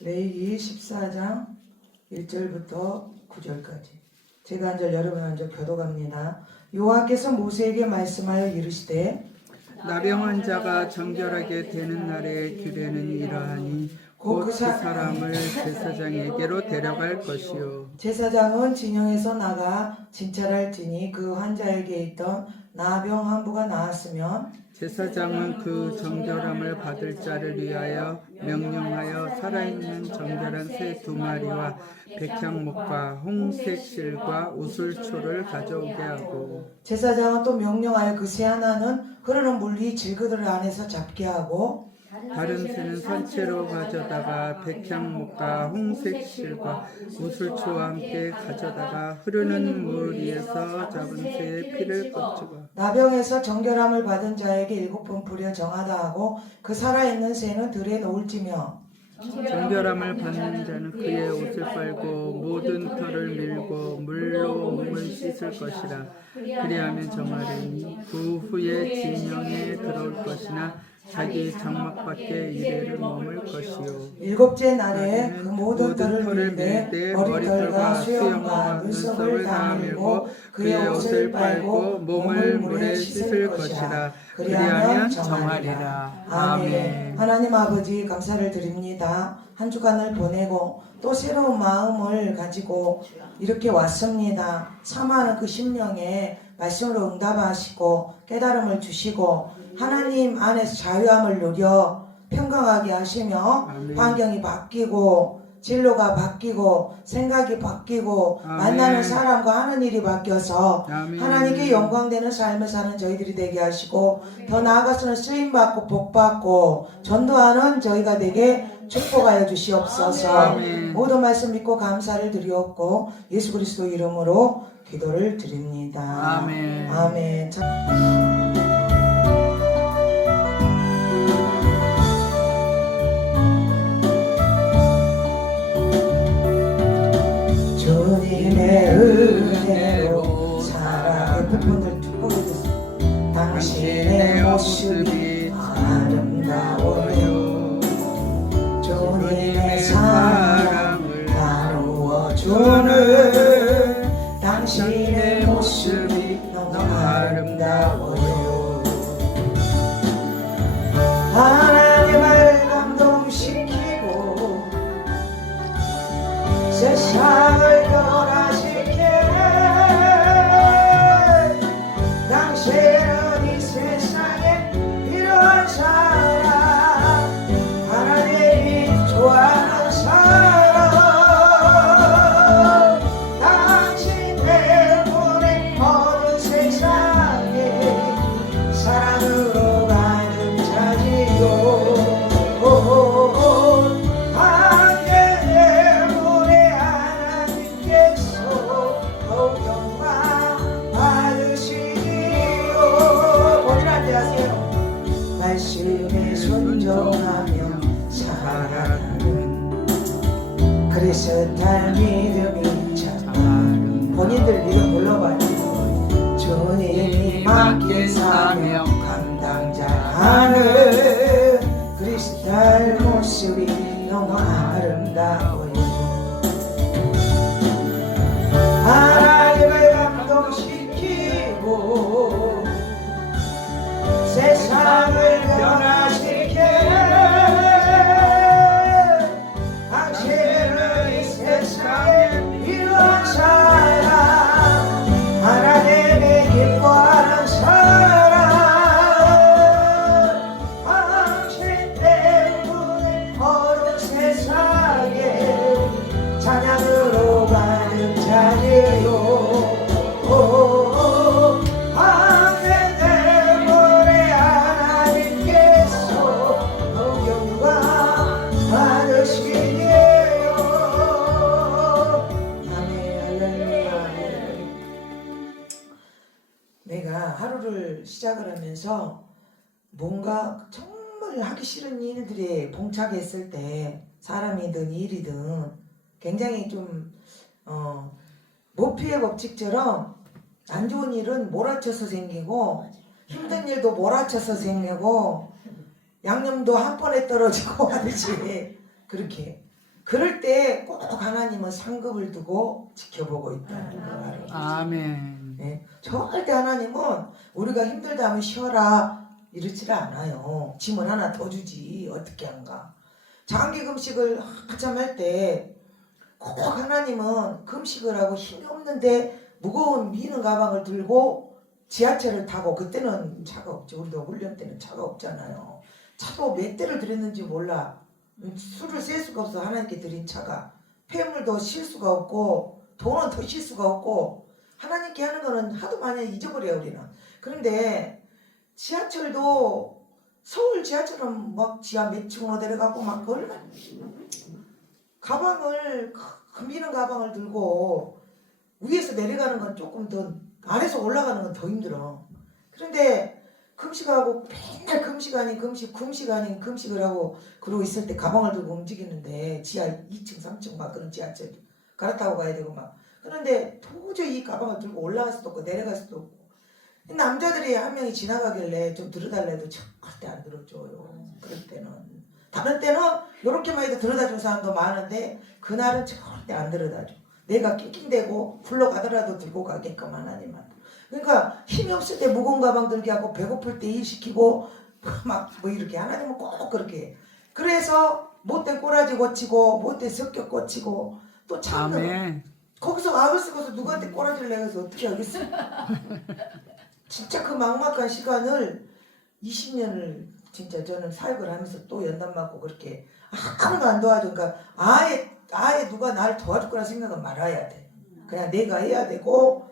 레위기 14장 1절부터 9절까지. 제가 한 절 여러분 한 절 교독합니다. 여호와께서 모세에게 말씀하여 이르시되 나병한 자가 정결하게 되는 날의 규례는 이러하니 곧 그 사람을 제사장에게로 데려갈 것이요 제사장은 진영에서 나가 진찰할지니 그 환자에게 있던 나병 한 부가 나았으면 제사장은 그 정결함을 받을 자를 위하여 명령하여 살아있는 정결한 새 2마리와 백향목과 홍색 실과 우슬초를 가져오게 하고 제사장은 또 명령하여 그 새 하나는 흐르는 물이 질그들 안에서 잡게 하고 다른 새는 선체로 가져다가 백향목과 홍색 실과 우슬초와 함께 가져다가 흐르는 물 위에서 잡은 새의 피를 꽂주고 나병에서 정결함을 받은 자에게 7번 뿌려 정하다 하고 그 살아있는 새는 들에 놓을지며 정결함을 받는 자는 그의 옷을 빨고 모든 털을 밀고 물로 몸을 씻을 것이라. 그리하면 정하리니 그 후에 진영에 들어올 것이나 자기 장막 밖에 이래를 머물 것이요 7째 날에 그 모든 털을 밀되 머리털과 수염과 눈썹을 다 밀고 그의 옷을 빨고 몸을 물에 씻을 것이라. 그리하면 정하리라. 아멘. 하나님 아버지 감사를 드립니다. 한 주간을 보내고 또 새로운 마음을 가지고 이렇게 왔습니다. 사모하는 그 심령에 말씀으로 응답하시고 깨달음을 주시고 하나님 안에서 자유함을 누려 평강하게 하시며 아멘. 환경이 바뀌고 진로가 바뀌고 생각이 바뀌고 아멘. 만나는 사람과 하는 일이 바뀌어서 아멘. 하나님께 영광되는 삶을 사는 저희들이 되게 하시고 더 나아가서는 쓰임받고 복받고 전도하는 저희가 되게 축복하여 주시옵소서. 아멘. 모든 말씀 믿고 감사를 드리옵고 예수 그리스도 이름으로 기도를 드립니다. 아멘. 아멘. 주님의 은혜로 사랑의 부분을 듣고 있습니다. 당신의 모습이 아름다워요. 주님의 사랑을 나누어 주는 당신의 모습이 너무 아름다워요. 하나님을 감동시키고 세상을 변화시켜 당신은 이 세상에 이런 사람 하나님이 좋아하는 사람 당신 때문에 어느 세상에 사랑으로 가득 차지요. 말씀에 순종하며 살아가는 그리스도의 믿음이 참 본인들 믿음 불러봐요. 주님이 맡긴 사명 감당자하는 그리스도의 모습이 너무 아름다워요. 하나님을 감동시키고 세상을 변화시켜 당신은 이 세상에 이런 사람 하나님이 기뻐하는 사람 당신 때문에 어느 세상에 찬양으로 가득 차지요. 내가 하루를 시작을 하면서 뭔가 정말 하기 싫은 일들에 봉착했을 때 사람이든 일이든 굉장히 좀 모피의 법칙처럼 안 좋은 일은 몰아쳐서 생기고 힘든 일도 몰아쳐서 생기고 양념도 한 번에 떨어지고 하듯이 그렇게 그럴 때 꼭 하나님은 상급을 두고 지켜보고 있다는 걸 알아요. 아멘. 네. 절대 하나님은 우리가 힘들다 하면 쉬어라 이러지를 않아요. 짐을 하나 더 주지 어떻게 한가. 장기 금식을 한참 할 때 꼭 하나님은 금식을 하고 힘이 없는데 무거운 미는 가방을 들고 지하철을 타고, 그때는 차가 없죠. 우리도 훈련 때는 차가 없잖아요. 차도 몇 대를 들였는지 몰라. 술을 셀 수가 없어. 하나님께 드린 차가. 폐물도 실 수가 없고 돈은 더 실 수가 없고 하나님께 하는 거는 하도 많이 잊어버려요 우리는. 그런데 지하철도 서울 지하철은 막 지하 몇 층으로 내려가고 막 얼마나 가방을 미는 가방을 들고 위에서 내려가는 건 조금 더, 아래서 올라가는 건 더 힘들어. 그런데 금식하고 맨날 금식 아닌 금식을 하고 그러고 있을 때 가방을 들고 움직이는데 지하 2층 3층 막 그런 지하철 갈아타고 가야 되고 막. 그런데 도저히 이 가방을 들고 올라갈 수도 없고 내려갈 수도 없고. 남자들이 한 명이 지나가길래 좀 들어달라 해도 절대 안 들어줘요. 그럴 때는. 다른 때는 요렇게만 해도 들어다준 사람도 많은데 그날은 절대 안 들어다줘. 내가 낑낑대고 굴러가더라도 들고 가게끔 하나님만. 그러니까 힘이 없을 때 무거운 가방 들게 하고 배고플 때 일 시키고 막 뭐 이렇게 하나님은 꼭 그렇게 해. 그래서 못된 꼬라지 고치고 못된 성격 고치고 또 참는 아멘. 거기서 악을 쓰고서 누구한테 꼬라지를 내서 어떻게 하겠어. 진짜 그 막막한 시간을 20년을 진짜 저는 사역을 하면서 또 연단 맞고 그렇게 아무도 안 도와줘. 그러니까 아예 누가 나를 도와줄 거라 생각은 말아야 돼. 그냥 내가 해야 되고,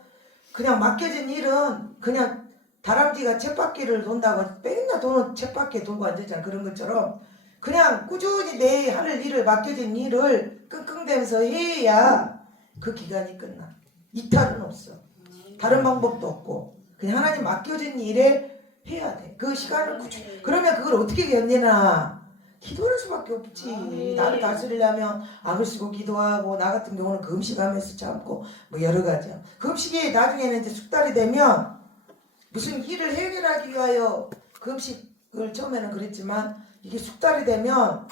그냥 맡겨진 일은 그냥 다람쥐가 쳇바퀴를 돈다고 맨날 돈은 쳇바퀴에 돌고 앉았잖아. 그런 것처럼 그냥 꾸준히 내 할 일을, 맡겨진 일을 끙끙대면서 해야 그 기간이 끝나. 이탈은 없어. 다른 방법도 없고 그냥 하나님 맡겨진 일에 해야 돼. 그 시간을 꾸준히. 그러면 그걸 어떻게 견디나? 기도할 수밖에 없지. 나를 다스리려면 악을 쓰고 기도하고, 나 같은 경우는 금식하면서 참고 뭐 여러 가지야. 금식이 나중에는 이제 숙달이 되면 무슨 일을 해결하기 위하여 금식을 처음에는 그랬지만 이게 숙달이 되면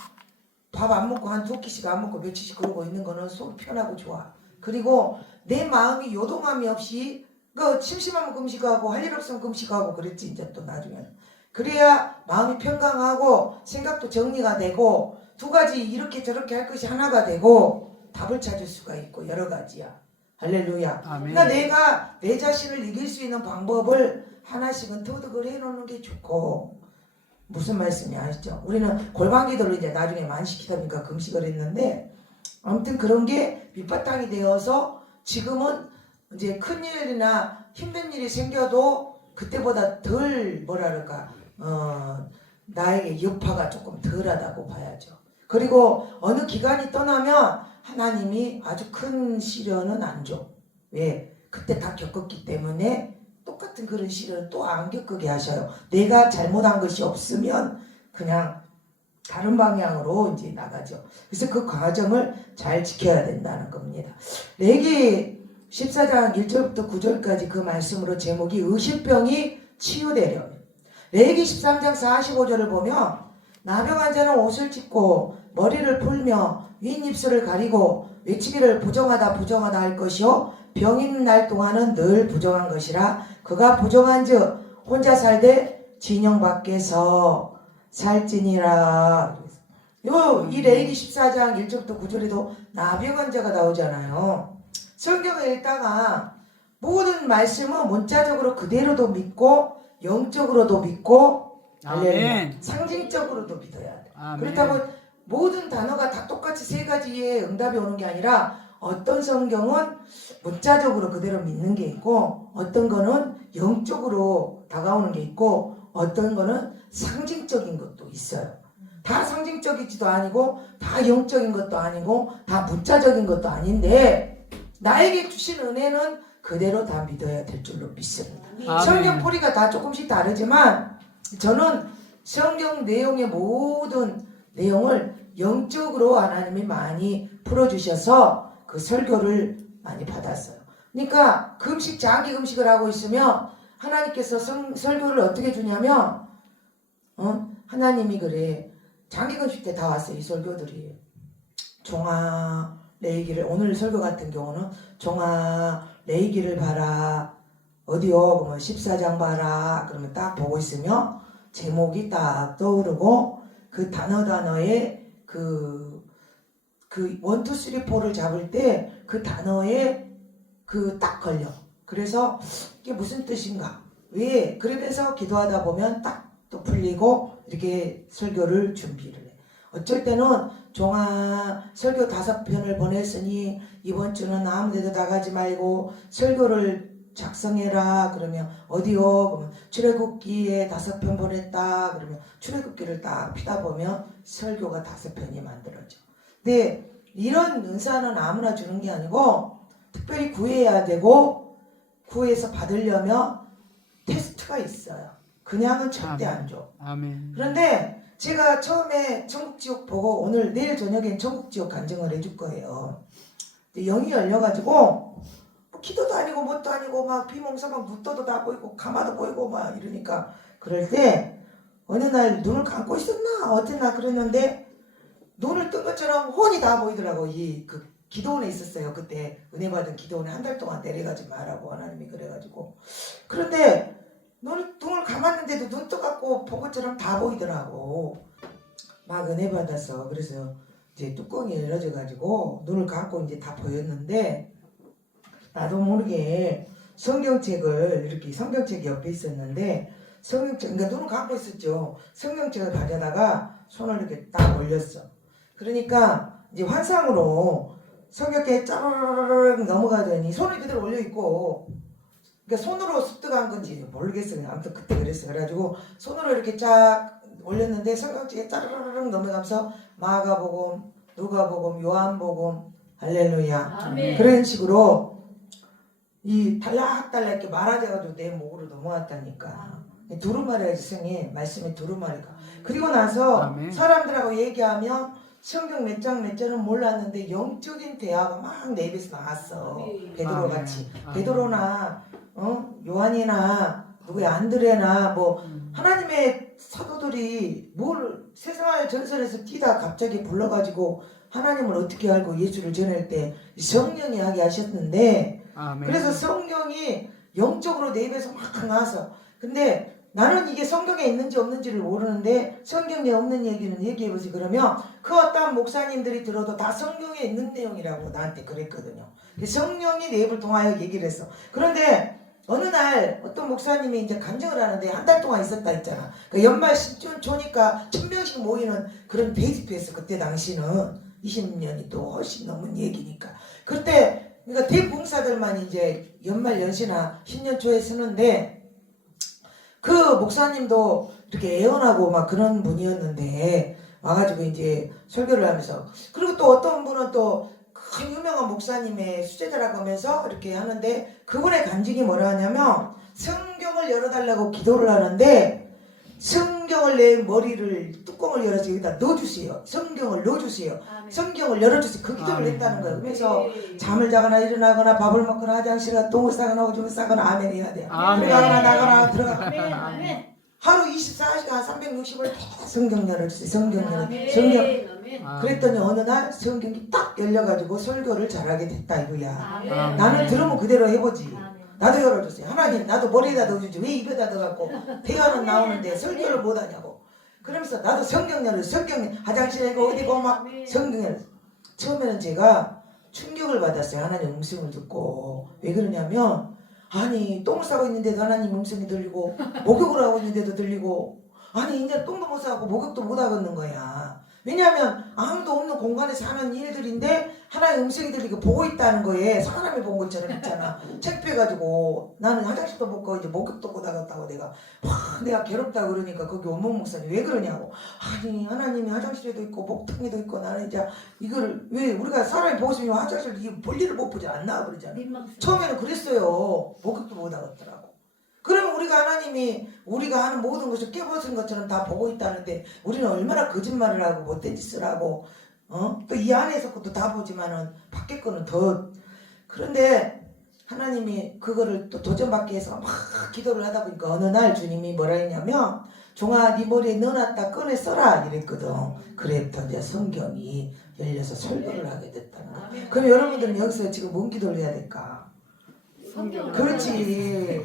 밥 안 먹고 한 2끼씩 안 먹고 며칠씩 그러고 있는 거는 속이 편하고 좋아. 그리고 내 마음이 요동함이 없이, 그 심심하면 금식하고 할 일 없으면 금식하고 그랬지. 이제 또 나중에는 그래야 마음이 평강하고 생각도 정리가 되고 두 가지 이렇게 저렇게 할 것이 하나가 되고 답을 찾을 수가 있고 여러 가지야. 할렐루야. 아멘. 그러니까 내가 내 자신을 이길 수 있는 방법을 하나씩은 터득을 해놓는 게 좋고. 무슨 말씀이 아시죠? 우리는 골방기도를 이제 나중에 많이 시키다 보니까 금식을 했는데, 아무튼 그런 게 밑바탕이 되어서 지금은 이제 큰일이나 힘든 일이 생겨도 그때보다 덜 뭐랄까 나에게 여파가 조금 덜하다고 봐야죠. 그리고 어느 기간이 떠나면 하나님이 아주 큰 시련은 안 줘. 왜? 그때 다 겪었기 때문에 똑같은 그런 시련을 또 안 겪게 하셔요. 내가 잘못한 것이 없으면 그냥 다른 방향으로 이제 나가죠. 그래서 그 과정을 잘 지켜야 된다는 겁니다. 레기 14장 1절부터 9절까지 그 말씀으로 제목이 의심병이 치유되려. 레기 13장 45절을 보면 나병한 자는 옷을 찢고 머리를 풀며 윗입술을 가리고 외치기를 부정하다 부정하다 할 것이요 병인 날 동안은 늘 부정한 것이라. 그가 부정한즉 혼자 살되 진영 밖에서 살지니라. 이 레위기 14장 1절부터 9절에도 나병한 자가 나오잖아요. 성경을 읽다가 모든 말씀은 문자적으로 그대로도 믿고 영적으로도 믿고 아멘. 상징적으로도 믿어야 돼. 아멘. 그렇다고 모든 단어가 다 똑같이 세 가지의 응답이 오는 게 아니라 어떤 성경은 문자적으로 그대로 믿는 게 있고 어떤 거는 영적으로 다가오는 게 있고 어떤 거는 상징적인 것도 있어요. 다 상징적이지도 아니고 다 영적인 것도 아니고 다 문자적인 것도 아닌데 나에게 주신 은혜는 그대로 다 믿어야 될 줄로 믿습니다. 아멘. 성경 포리가 다 조금씩 다르지만 저는 성경 내용의 모든 내용을 영적으로 하나님이 많이 풀어주셔서 그 설교를 많이 받았어요. 그러니까 금식, 장기 금식을 하고 있으면 하나님께서 설교를 어떻게 주냐면 하나님이 그래. 장기 금식 때 다 왔어요. 이 설교들이. 종아 레이기를 오늘 설교 같은 경우는 종아 레이기를 봐라 어디요? 그러면 14장 봐라 그러면 딱 보고 있으면 제목이 딱 떠오르고 그 단어의 그 1, 2, 3, 4를 잡을 때 그 단어에 그 딱 걸려. 그래서 이게 무슨 뜻인가? 왜? 그러면서 기도하다 보면 딱 또 풀리고 이렇게 설교를 준비를 해. 어쩔 때는 종아 설교 5편을 보냈으니 이번 주는 아무 데도 나가지 말고 설교를 작성해라. 그러면 어디요? 그러면 출애굽기에 5편 보냈다. 그러면 출애굽기를 딱 피다 보면 설교가 5편이 만들어져. 근데 이런 은사는 아무나 주는 게 아니고 특별히 구해야 되고 구해서 받으려면 테스트가 있어요. 그냥은 절대 안 줘. 아멘. 그런데 제가 처음에 천국지옥 보고 오늘 내일 저녁엔 천국지옥 간증을 해줄 거예요. 영이 열려가지고 뭐 기도도 아니고 뭣도 아니고 막 비몽사몽 눈떠도 다 보이고 가마도 보이고 막 이러니까 그럴 때 어느 날 눈을 감고 있었나 어떤 날 그랬는데 눈을 뜬 것처럼 혼이 다 보이더라고. 그 기도원에 있었어요. 그때 은혜 받은 기도원에 한 달 동안 내려가지 말라고 하나님이 그래가지고. 그런데 눈을 감았는데도 눈 떠갖고 본 것처럼 다 보이더라고. 막 은혜 받아서 그래서 이제 뚜껑이 열어져가지고 눈을 감고 이제 다 보였는데 나도 모르게 성경책을 이렇게 성경책이 옆에 있었는데 성경책 그러니까 눈을 감고 있었죠. 성경책을 가져다가 손을 이렇게 딱 올렸어. 그러니까 이제 환상으로 성경책에 짜르르르 넘어가더니 손을 그대로 올려 있고. 그러니까 손으로 습득한 건지 모르겠어요. 아무튼 그때 그랬어. 그래가지고 손으로 이렇게 쫙 올렸는데 성경책에 짜르르르 넘어가면서 마가복음, 누가복음, 요한복음, 할렐루야. 아멘. 그런 식으로 이 달락달락 이렇게 말아져가지고 내 목으로 넘어왔다니까. 두루마리가 성에 말씀이 두루마리가. 그리고 나서 아멘. 사람들하고 얘기하면 성경 몇 장 몇 절은 몰랐는데 영적인 대화가 막 내 입에서 나왔어. 아멘. 베드로 아멘. 같이. 아멘. 베드로나 요한이나 누구야 안드레나 뭐 하나님의 사도들이 뭘 세상의 전선에서 뛰다 갑자기 불러가지고 하나님을 어떻게 알고 예수를 전할 때 성령이 하게 하셨는데 아멘. 그래서 성령이 영적으로 내 입에서 막 나와서 근데 나는 이게 성경에 있는지 없는지를 모르는데 성경에 없는 얘기는 얘기해보세요. 그러면 그 어떤 목사님들이 들어도 다 성경에 있는 내용이라고 나한테 그랬거든요. 성령이 내 입을 통하여 얘기를 했어. 그런데 어느 날 어떤 목사님이 이제 간증을 하는데 한 달 동안 있었다 했잖아. 그러니까 연말 신촌이니까 1000명씩 모이는 그런 대집회였어. 그때 당시는 20년이 또 훨씬 넘은 얘기니까. 그때 그러니까 대봉사들만 이제 연말 연시나 신년 초에 쓰는데 그 목사님도 이렇게 애원하고 막 그런 분이었는데 와가지고 이제 설교를 하면서 그리고 또 어떤 분은 또 큰 유명한 목사님의 수제자라고 하면서 이렇게 하는데 그분의 간증이 뭐라 하냐면 성경을 열어달라고 기도를 하는데 성경을 내 머리를 뚜껑을 열어서 여기다 넣어주세요. 성경을 넣어주세요. 아멘. 성경을 열어주세요. 그 기도를 아멘. 했다는 거예요. 그래서 네. 잠을 자거나 일어나거나 밥을 먹거나 화장실 가거나 똥을 싸거나 오줌을 싸거나 아멘 해야 돼. 아멘. 들어가거나 나가거나 들어가. 아멘. 아멘. 하루 24시간 360을 다 성경 열어주세요. 성경 열어. 아멘. 성경. 아멘. 그랬더니 어느 날 성경이 딱 열려가지고 설교를 잘하게 됐다 이거야. 아멘. 나는 들으면 그대로 해보지. 아멘. 나도 열어주세요. 하나님 나도 머리에다 넣어주지 왜 입에다 넣어갖고 대화는 나오는데 설교를 못하냐고. 그러면서 나도 성경 열어. 성경 화장실에 가 어디고 막 성경 열어. 처음에는 제가 충격을 받았어요. 하나님 음성을 듣고. 왜 그러냐면 아니 똥을 싸고 있는데도 하나님 음성이 들리고 목욕을 하고 있는데도 들리고 아니 이제 똥도 못 싸고 목욕도 못 하겠는 거야. 왜냐하면 아무도 없는 공간에서 하는 일들인데 하나의 음성이 들리고 보고 있다는 거에 사람이 본 것처럼 있잖아. 창피해가지고 나는 화장실도 못 가고 이제 목욕도 못 하겠다고 내가 괴롭다 그러니까 거기 원목 목사님 왜 그러냐고. 아니 하나님이 화장실에도 있고 목탕에도 있고 나는 이제 이거를 왜 우리가 사람이 보고 있으면 화장실 이 볼일을 못 보지 않나 그러잖아. 처음에는 그랬어요. 목욕도 못 하겠더라고. 그러면 우리가 하나님이 우리가 하는 모든 것을 깨부순 것처럼 다 보고 있다는데 우리는 얼마나 거짓말을 하고 못된 짓을 하고 또 이 안에서 것도 다 보지만은 밖에 거는 더. 그런데 하나님이 그거를 또 도전받기 위해서 막 기도를 하다 보니까 어느 날 주님이 뭐라 했냐면 종아 네 머리에 넣어놨다 꺼내 써라 이랬거든. 그랬더니 성경이 열려서 설교를 하게 됐다는 거야. 그럼 여러분들은 여기서 지금 뭔 기도를 해야 될까? 그렇지.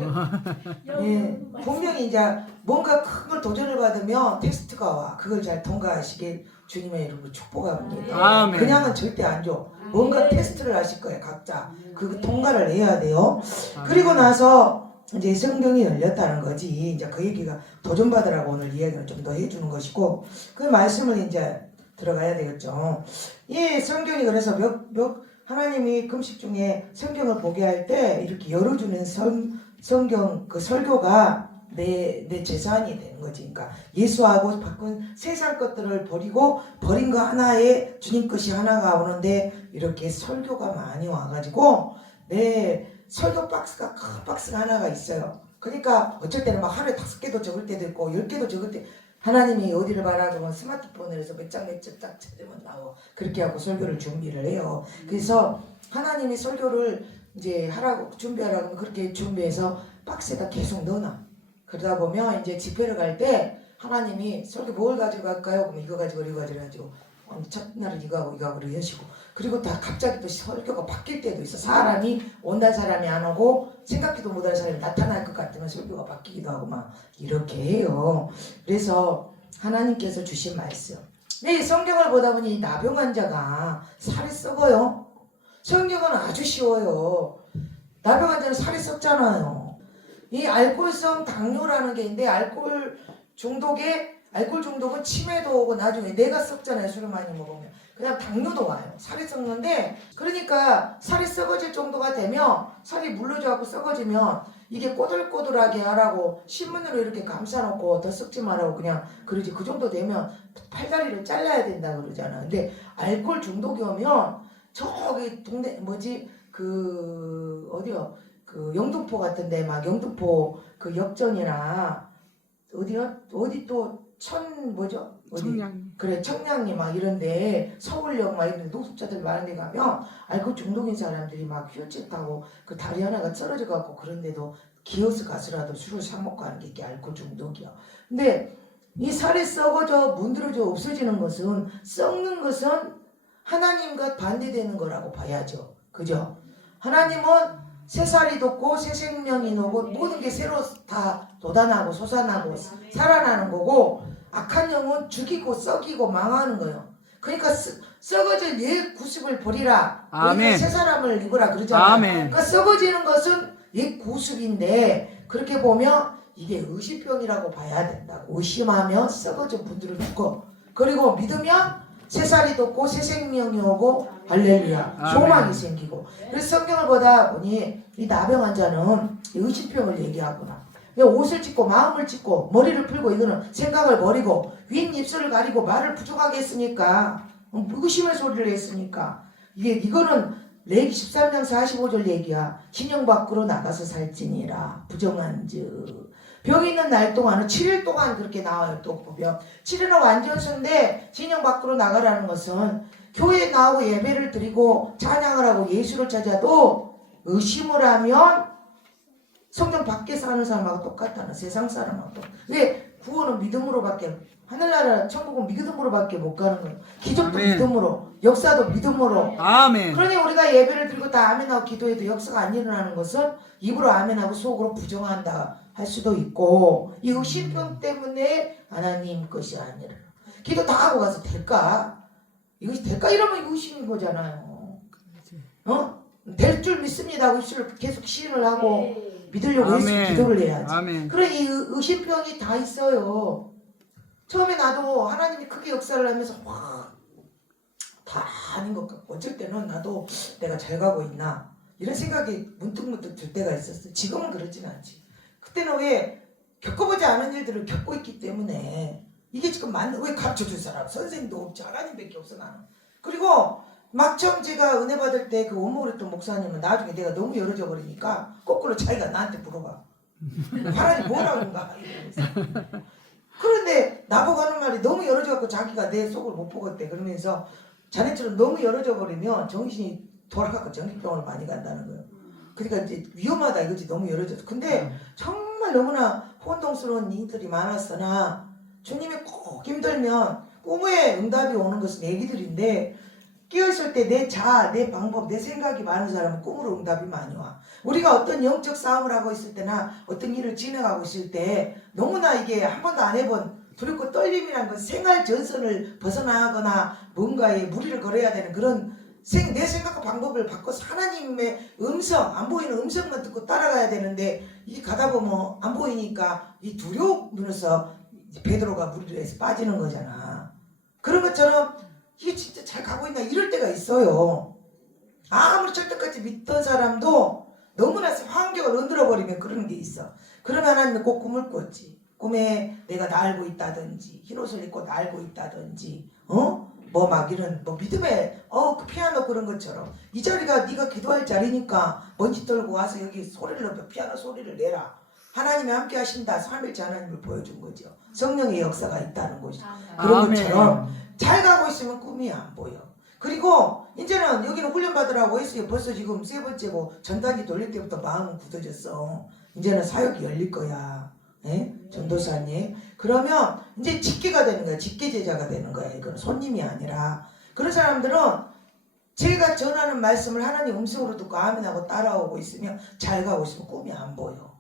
예, 분명히 이제 뭔가 큰 걸 도전을 받으면 테스트가 와. 그걸 잘 통과하시길 주님의 이름으로 축복합니다. 아멘. 그냥은 절대 안 줘. 뭔가 테스트를 하실 거예요, 각자. 그 통과를 해야 돼요. 그리고 나서 이제 성경이 열렸다는 거지. 이제 그 얘기가 도전받으라고 오늘 이야기를 좀 더 해주는 것이고, 그 말씀을 이제 들어가야 되겠죠. 이 성경이 그래서 하나님이 금식 중에 성경을 보게 할 때 이렇게 열어주는 성경 그 설교가 내 재산이 되는 거지. 그러니까 예수하고 바꾼 세상 것들을 버리고 버린 거 하나에 주님 것이 하나가 오는데 이렇게 설교가 많이 와가지고 내 설교 박스가 큰 박스가 하나가 있어요. 그러니까 어쩔 때는 막 하루에 5개도 적을 때도 있고 10개도 적을 때 하나님이 어디를 바라고 스마트폰을 해서 몇 장 딱 찾으면 나와. 그렇게 하고 설교를 준비를 해요. 그래서 하나님이 설교를 이제 하라고 준비하라고 하면 그렇게 준비해서 박스에다 계속 넣어놔. 그러다 보면 이제 집회를 갈 때 하나님이 설교 뭘 가지고 갈까요? 그럼 이거 가지고 이거 가지고 첫날은 이거 하고 이거 하고 이러시고 그리고 다 갑자기 또 설교가 바뀔 때도 있어. 사람이 온다는 사람이 안 오고 생각지도 못할 사람이 나타날 것 같으면 설교가 바뀌기도 하고 막 이렇게 해요. 그래서 하나님께서 주신 말씀. 네, 성경을 보다 보니 이 나병 환자가 살이 썩어요. 성경은 아주 쉬워요. 나병 환자는 살이 썩잖아요. 이 알코올성 당뇨라는 게 있는데 알코올 중독은 치매도 오고 나중에 뇌가 썩잖아요. 술을 많이 먹으면. 그냥 당뇨도 와요. 살이 썩는데 그러니까 살이 썩어질 정도가 되면 살이 물러져갖고 썩어지면 이게 꼬들꼬들하게 하라고 신문으로 이렇게 감싸놓고 더 썩지 말라고 그냥 그러지. 그 정도 되면 팔다리를 잘라야 된다 그러잖아. 근데 알코올 중독이 오면 저기 동네 어디요? 그 영등포 같은데 막 영등포 그 역전이나 어디 또 청량. 그래 청량리 막 이런데 서울역 막 이런 노숙자들 많은 데 가면 알코올 중독인 사람들이 막 휠체어 타고 그 다리 하나가 떨어져 갖고 그런데도 기어스 가서라도 술을 사 먹고 하는 게 이게 알코올 중독이야. 근데 이 살이 썩어져 문드러져 없어지는 것은 썩는 것은 하나님과 반대되는 거라고 봐야죠. 그죠? 하나님은 새 살이 돋고 새 생명이 나고 모든 게 새로 다 돋아나고 솟아나고 살아나는 거고 악한 영은 죽이고 썩이고 망하는 거예요. 그러니까 썩어진 옛 구습을 버리라. 아멘. 새 사람을 입으라 그러잖아요. 아멘. 그러니까 썩어지는 것은 옛 구습인데 그렇게 보면 이게 의심병이라고 봐야 된다고. 의심하면 썩어진 분들은 죽어. 그리고 믿으면 새 살이 돋고 새 생명이 오고 할렐루야 소망이 생기고. 그래서 성경을 보다 보니 이 나병 환자는 의심병을 얘기하구나. 옷을 찢고 마음을 찢고 머리를 풀고 이거는 생각을 버리고 윗 입술을 가리고 말을 부족하게 했으니까 의심의 소리를 했으니까 이거는 레기 13장 45절 얘기야. 진영 밖으로 나가서 살지니라 부정한즉 병이 있는 날 동안은 7일 동안 그렇게 나와요. 또 보면 7일은 완전수인데 진영 밖으로 나가라는 것은 교회에 나오고 예배를 드리고 찬양을 하고 예수를 찾아도 의심을 하면 성경 밖에서 하는 사람하고 똑같다는 세상 사람하고. 왜? 구원은 믿음으로밖에 하늘나라 천국은 믿음으로밖에 못 가는 거예요. 기적도 아멘. 믿음으로 역사도 믿음으로. 아멘. 그러니 우리가 예배를 드리고 다 아멘하고 기도해도 역사가 안 일어나는 것은 입으로 아멘하고 속으로 부정한다 할 수도 있고 이 의심병 때문에 하나님 것이 아니라 기도 다 하고 가서 될까? 이것이 될까? 이러면 의심인 거잖아요. 될 줄 믿습니다 하고 입술을 계속 시인을 하고 믿으려고 해서 기도를 해야지. 아멘. 그래 이 의심병이 다 있어요. 처음에 나도 하나님이 크게 역사를 하면서 다 아닌 것 같고 어쩔 때는 나도 내가 잘 가고 있나 이런 생각이 문득문득 들 때가 있었어. 지금은 그렇지는 않지. 그때는 왜 겪어보지 않은 일들을 겪고 있기 때문에 이게 지금 왜 가르쳐줄 사람 선생님도 없지 하나님밖에 없어 나는. 그리고 막 처음 제가 은혜 받을 때 그 원목을 했던 목사님은 나중에 내가 너무 열어져 버리니까 거꾸로 자기가 나한테 물어봐. 하나님 뭐라고 한가 이러면서. 그런데 나보고 하는 말이 너무 열어져갖고 자기가 내 속을 못 보겠대. 그러면서 자네처럼 너무 열어져 버리면 정신이 돌아가고 정신병을 많이 간다는 거예요. 그러니까 이제 위험하다 이거지 너무 열어져서. 근데 정말 너무나 혼동스러운 일들이 많았으나 주님이 꼭 힘들면 꿈에 응답이 오는 것은 애기들인데 깨어있을 때 내 자아, 내 방법, 내 생각이 많은 사람은 꿈으로 응답이 많이 와. 우리가 어떤 영적 싸움을 하고 있을 때나 어떤 일을 진행하고 있을 때 너무나 이게 한 번도 안 해본 두렵고 떨림이라는 건 생활 전선을 벗어나거나 뭔가에 무리를 걸어야 되는 그런 내 생각과 방법을 바꿔서 하나님의 음성, 안 보이는 음성만 듣고 따라가야 되는데 이 가다 보면 안 보이니까 이 두려움으로써 베드로가 무리를 해서 빠지는 거잖아. 그런 것처럼 이게 진짜 잘 가고 있나 이럴 때가 있어요. 아무리 절대까지 믿던 사람도 너무나 환경을 흔들어버리면 그런 게 있어. 그러면 하나님은 꼭 꿈을 꿨지. 꿈에 내가 날고 있다든지 흰옷을 입고 날고 있다든지 뭐 막 이런 뭐 믿음의 그 피아노 그런 것처럼 이 자리가 네가 기도할 자리니까 먼지 떨고 와서 여기 소리를 넣어 피아노 소리를 내라. 하나님이 함께 하신다. 삼일째 하나님을 보여준 거죠. 성령의 역사가 있다는 것이죠. 그런 아멘. 것처럼 잘 가고 있으면 꿈이 안 보여. 그리고 이제는 여기는 훈련받으라고 했어요. 벌써 지금 세 번째고 전단지 돌릴 때부터 마음은 굳어졌어. 이제는 사역이 열릴 거야. 예? 전도사님. 그러면 이제 직계가 되는 거야. 직계 제자가 되는 거야. 이건 손님이 아니라. 그런 사람들은 제가 전하는 말씀을 하나님 음성으로 듣고 아멘하고 따라오고 있으면 잘 가고 있으면 꿈이 안 보여.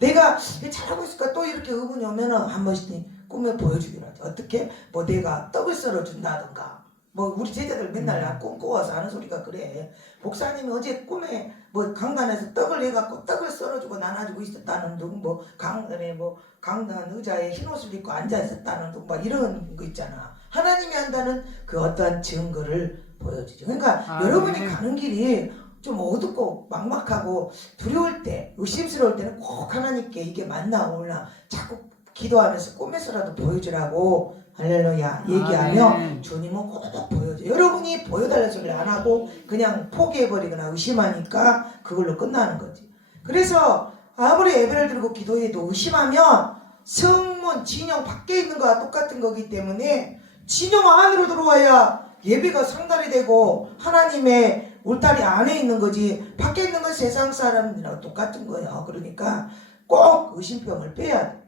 내가 잘하고 있을까 또 이렇게 의문이 오면은 한 번씩 꿈에 보여주기로 하죠. 어떻게? 뭐 내가 떡을 썰어준다든가. 뭐 우리 제자들 맨날 꿈 꾸어서 하는 소리가 그래. 목사님이 어제 꿈에 뭐 강단에서 떡을 해갖고 떡을 썰어주고 나눠주고 있었다는 둥, 뭐 강단에 뭐 강단 의자에 흰 옷을 입고 앉아 있었다는 둥, 막 이런 거 있잖아. 하나님이 한다는 그 어떠한 증거를 보여주죠. 그러니까 여러분이 가는 길이 좀 어둡고 막막하고 두려울 때, 의심스러울 때는 꼭 하나님께 이게 맞나 오나 자꾸 기도하면서 꿈에서라도 보여주라고 할렐루야 얘기하며 아멘. 주님은 꼭 보여줘. 여러분이 보여달라는 소리를 안 하고 그냥 포기해버리거나 의심하니까 그걸로 끝나는 거지. 그래서 아무리 예배를 드리고 기도해도 의심하면 성문, 진영 밖에 있는 거와 똑같은 거기 때문에 진영 안으로 들어와야 예배가 상달이 되고 하나님의 울타리 안에 있는 거지 밖에 있는 건 세상 사람들이랑 똑같은 거예요. 그러니까 꼭 의심병을 빼야 돼.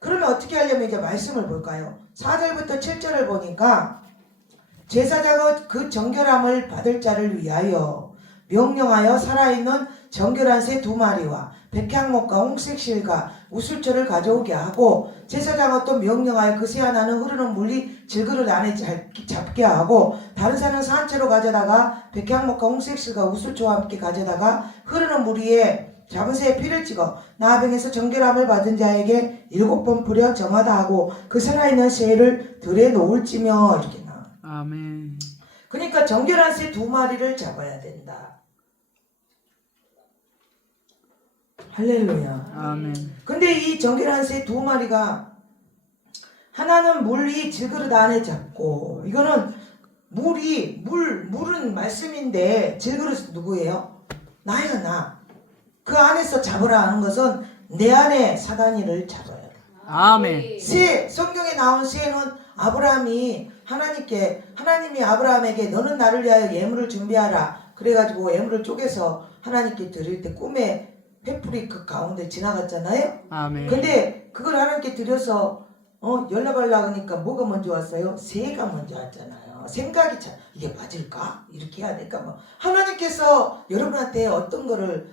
그러면 어떻게 하려면 이제 말씀을 볼까요? 4절부터 7절을 보니까 제사장은 그 정결함을 받을 자를 위하여 명령하여 살아있는 정결한 새 2마리와 백향목과 홍색실과 우슬초를 가져오게 하고 제사장은 또 명령하여 그 새 하나는 흐르는 물이 질그릇 안에 잡게 하고 다른 새는 산채로 가져다가 백향목과 홍색실과 우슬초와 함께 가져다가 흐르는 물 위에 잡은 새의 피를 찍어 나병에서 정결함을 받은 자에게 7번 뿌려 정하다 하고 그 살아있는 새를 들에 놓을지며 이렇게 나와. 아멘. 그러니까 정결한 새 2마리를 잡아야 된다. 할렐루야. 아멘. 근데 이 정결한 새 2마리가 하나는 물이 질그릇 안에 잡고 이거는 물은 말씀인데 질그릇은 누구예요? 나야 나. 그 안에서 잡으라 하는 것은 내 안에 사단이를 잡아야 돼. 아멘. 새, 성경에 나온 새는 아브라함이 하나님이 아브라함에게 너는 나를 위하여 예물을 준비하라. 그래가지고 예물을 쪼개서 하나님께 드릴 때 꿈에 횃불이 그 가운데 지나갔잖아요. 아멘. 근데 그걸 하나님께 드려서 연락하려고 하니까 뭐가 먼저 왔어요? 새가 먼저 왔잖아요. 생각이 참 이게 맞을까? 이렇게 해야 될까? 뭐 하나님께서 여러분한테 어떤 거를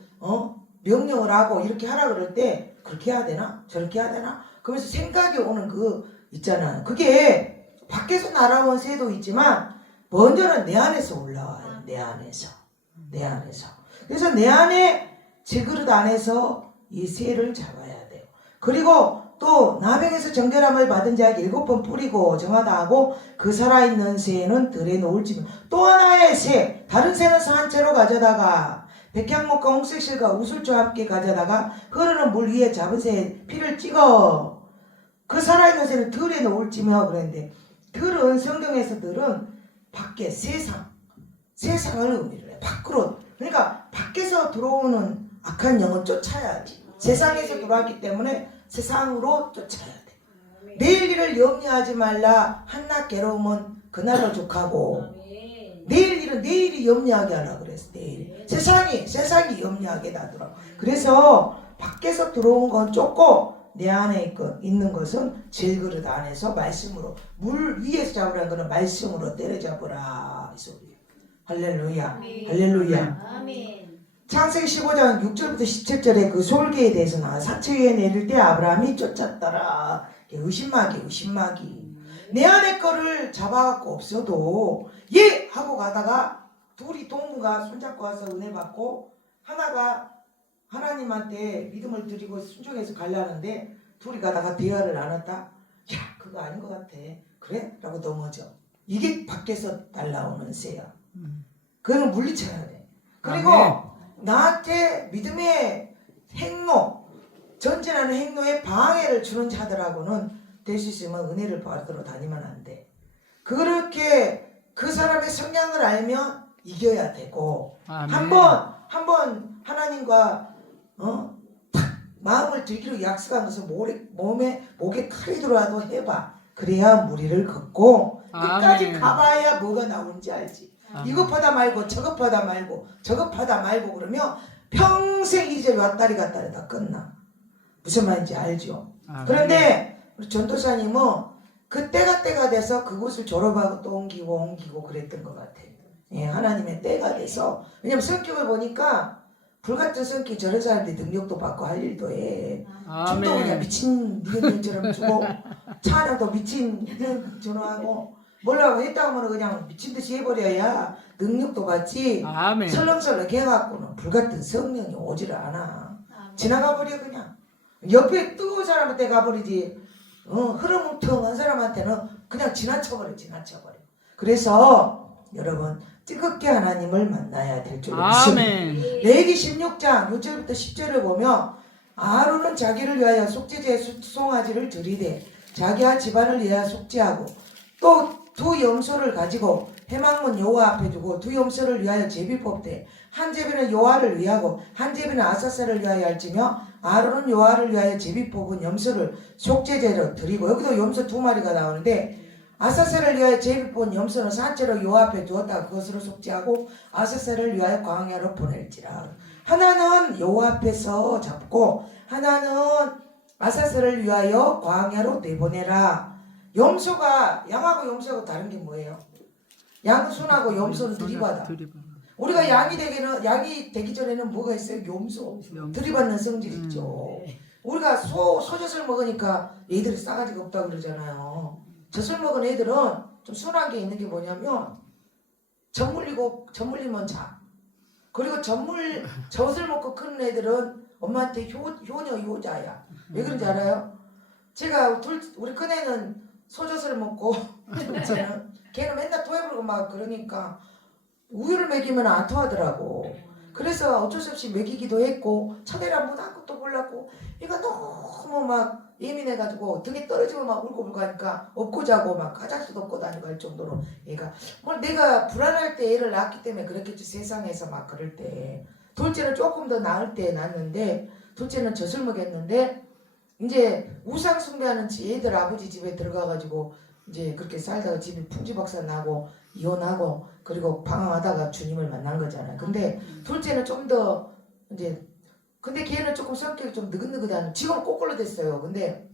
명령을 하고 이렇게 하라 그럴 때 그렇게 해야 되나? 저렇게 해야 되나? 그러면서 생각이 오는 그 있잖아요. 그게 밖에서 날아온 새도 있지만 먼저는 내 안에서 올라와요. 내 안에서. 그래서 내 안에 질그릇 안에서 이 새를 잡아야 돼요. 그리고 또 나병에서 정결함을 받은 자에게 7번 뿌리고 정하다 하고 그 살아있는 새는 들에 놓을지며 또 하나의 새 다른 새는 산채로 가져다가 백향목과 홍색실과 우슬초와 함께 가져다가 흐르는 물 위에 잡은 새의 피를 찍어 그 살아있는 새는 들에 놓을지며 그랬는데 들은 성경에서 들은 밖에 세상을 의미를 해. 밖으로 그러니까 밖에서 들어오는 악한 영은 쫓아야지. 세상에서 들어왔기 때문에 세상으로 쫓아야 돼. 내일 일을 염려하지 말라. 한낱 괴로움은 그날로 족하고 내일 일은 내일이 염려하게 하라 그랬어. 내일 세상이 염려하게 놔두라. 그래서 밖에서 들어온 건 쫓고 내 안에 있는 것은 질그릇 안에서 말씀으로 물 위에서 잡으라는 거는 말씀으로 때려잡으라 이 소리예요. 할렐루야. 할렐루야. 아멘. 창세기 15장 6절부터 17절에 그 솔개에 대해서 나와 산채 위에 내릴 때 아브라함이 쫓았더라. 의심마기. 내 안에 거를 잡아갖고 없어도 예! 하고 가다가 둘이 동무가 손잡고 와서 은혜 받고 하나가 하나님한테 믿음을 드리고 순종해서 가려는데 둘이 가다가 대화를 나눴다. 야 그거 아닌 것 같아. 그래? 라고 넘어져. 이게 밖에서 날라오는 새야. 그거는 물리쳐야 돼. 그리고 나한테 믿음의 행로, 전진하는 행로에 방해를 주는 자들하고는 될 수 있으면 은혜를 받으러 다니면 안 돼. 그렇게 그 사람의 성향을 알면 이겨야 되고 한번 하나님과 탁 마음을 들기로 약속한 것을 목에 칼이 들어와도 해봐. 그래야 무리를 걷고 끝까지 아멘. 가봐야 뭐가 나오는지 알지. 이것보다 말고 저것보다 말고 그러면 평생 이제 왔다리 갔다리 다 끝나. 무슨 말인지 알죠? 그런데 우리 전도사님은 그 때가 돼서 그곳을 졸업하고 또 옮기고 그랬던 것 같아요. 예, 하나님의 때가 돼서. 왜냐면 성격을 보니까 불같은 성격 저런 사람들이 능력도 받고 할 일도 해. 춤도 그냥 미친 니들처럼 주고 찬양도 미친 니들처럼 하고 뭐라고 했다 하면 그냥 미친 듯이 해버려야 능력도 받지. 설렁설렁 해갖고는 불같은 성령이 오지를 않아. 지나가 버려 그냥. 옆에 뜨거운 사람한테 가버리지. 흐름통한 사람한테는 그냥 지나쳐버려. 그래서 여러분 뜨겁게 하나님을 만나야 될 줄 믿습니다. 레위기 16장 6절부터 10절을 보면 아론은 자기를 위하여 속죄제 송아지를 드리되 자기와 집안을 위하여 속죄하고 또 두 염소를 가지고 회막문 여호와 앞에 두고 두 염소를 위하여 제비 뽑되 한 제비는 여호와를 위하고 한 제비는 아사셀을 위하여 할지며 아론은 여호와를 위하여 제비 뽑은 염소를 속죄제로 드리고 여기도 염소 두 마리가 나오는데 아사셀을 위하여 제비 뽑은 염소는 산채로 여호와 앞에 두었다가 그것으로 속죄하고 아사셀을 위하여 광야로 보낼지라. 하나는 여호와 앞에서 잡고 하나는 아사셀을 위하여 광야로 내보내라. 염소가 양하고 염소하고 다른 게 뭐예요? 양은 순하고 염소는 들이받아. 우리가 양이 되기 전에는 뭐가 있어요? 염소. 들이받는 성질 있죠. 우리가 소젖을 먹으니까 애들이 싸가지가 없다고 그러잖아요. 젖을 먹은 애들은 좀 순한 게 있는 게 뭐냐면 젖 물리면 자. 그리고 젖을 먹고 크는 애들은 엄마한테 효자야. 왜 그런지 알아요? 제가 우리 큰애는 소젖을 먹고 걔는 맨날 토해버리고 막 그러니까 우유를 먹이면 안 토하더라고. 그래서 어쩔 수 없이 먹이기도 했고 첫애랑 뭐 아무것도 몰랐고 얘가 너무 막 예민해가지고 등에 떨어지면 막 울고 하니까 업고 자고 막 화장실도 없고 다니고 할 정도로 얘가 뭐 내가 불안할 때 애를 낳았기 때문에 그랬겠지. 세상에서 막 그럴 때. 둘째는 조금 더 나을 때 낳았는데 둘째는 젖을 먹였는데 이제 우상 숭배하는 애들 아버지 집에 들어가가지고 이제 그렇게 살다가 집이 풍지박산 나고 이혼하고 그리고 방황하다가 주님을 만난 거잖아요. 근데 둘째는 좀 더 이제 근데 걔는 조금 성격이 좀 느긋느긋한 지금 거꾸로 됐어요. 근데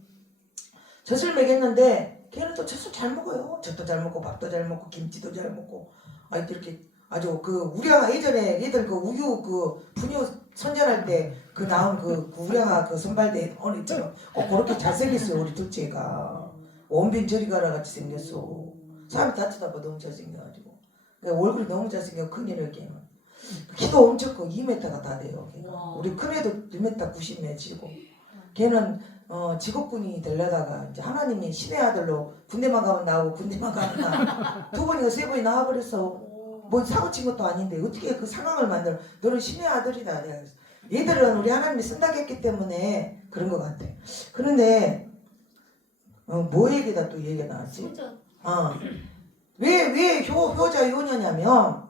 젖을 먹였는데 걔는 또 젖을 잘 먹어요. 젖도 잘 먹고 밥도 잘 먹고 김치도 잘 먹고 이렇게 아주 그 우량아 예전에 얘들 그 우유 그 분유 선전할 때 그 나온 그 우량아 그 선발대 오늘 있잖아. 그렇게 잘생겼어요. 우리 둘째가 원빈 저리가라 같이 생겼어. 사람이 다 쳐다봐. 너무 잘생겨가지고 얼굴이 너무 잘생겨. 큰애를 걔는 키도 엄청 커. 2m가 다 돼요. 걔가. 우리 큰애도 2m 90몇 지고 걔는 직업군이 되려다가 이제 하나님이 신의 아들로 군대만 가면 나오고 군대만 가면 나 두 번인가 세 번이 나와버렸어. 뭐 사고 친 것도 아닌데 어떻게 그 상황을 만들어. 너는 신의 아들이다. 내가 그랬어. 얘들은 우리 하나님이 쓴다고 했기 때문에 그런 것 같아. 그런데 뭐 얘기다 또 얘기가 나왔지? 왜 효자 효녀냐면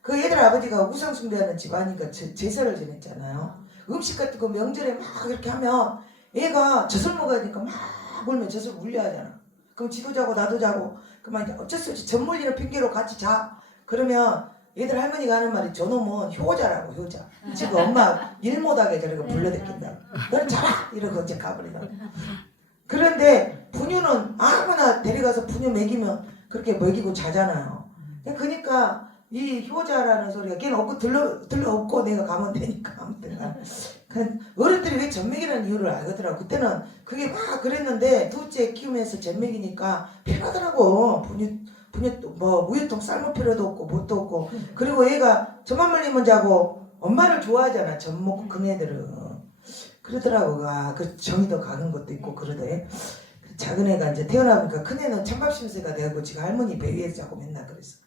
그 얘들 아버지가 우상 숭배하는 집안이니까 제사를 지냈잖아요. 음식 같은 거 명절에 막 이렇게 하면 얘가 젖을 먹어야 되니까 막 울면 젖을 물려야 하잖아. 그럼 지도 자고 나도 자고 그만 이제 어쩔 수 없이 젖 물리는 핑계로 같이 자. 그러면 얘들 할머니가 하는 말이 저놈은 효자라고 효자. 지금 엄마 일 못하게 저렇게 불러댔긴다. 너는 자라! 이러고 이제 가버리다. 그런데 분유는 아무나 데려가서 분유 먹이면 그렇게 먹이고 자잖아요. 그러니까 이 효자라는 소리가 걔는 없고 들러 없고 내가 가면 되니까 아무튼 어른들이 왜 젖먹이라는 이유를 알거더라고. 그때는 그게 막 그랬는데 둘째 키우면서 젖먹이니까 편하더라고. 분유 뭐 우유통 삶을 필요도 없고 뭣도 없고. 그리고 얘가 저만 물리면 자고 엄마를 좋아하잖아. 젖 먹고 큰 애들은 그러더라고. 그 정이 더 가는 것도 있고 그러대. 작은 애가 이제 태어나보니까 큰 애는 찬밥 심세가 되고 지금 할머니 배 위에서 자고 맨날 그랬어.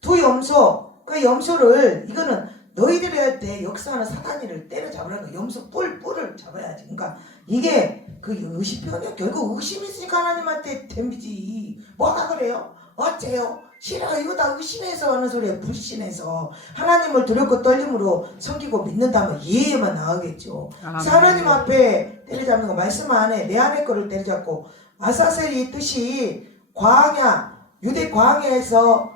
두 염소, 그 염소를 이거는 너희들이 할 때 역사하는 사단이를 때려잡으라는 거. 염소 뿔을 잡아야지. 그러니까 이게 그 의심병이야. 결국 의심이 있으니까 하나님한테 덤비지. 뭐가 그래요? 어째요? 싫어. 이거 다 의심해서 하는 소리야. 불신해서. 하나님을 두렵고 떨림으로 섬기고 믿는다면 이해만 나오겠죠. 그래서 하나님 앞에 때려잡는 거 말씀 안 해. 내 안에 거를 때려잡고 아사셀이 뜻이 광야, 유대 광야에서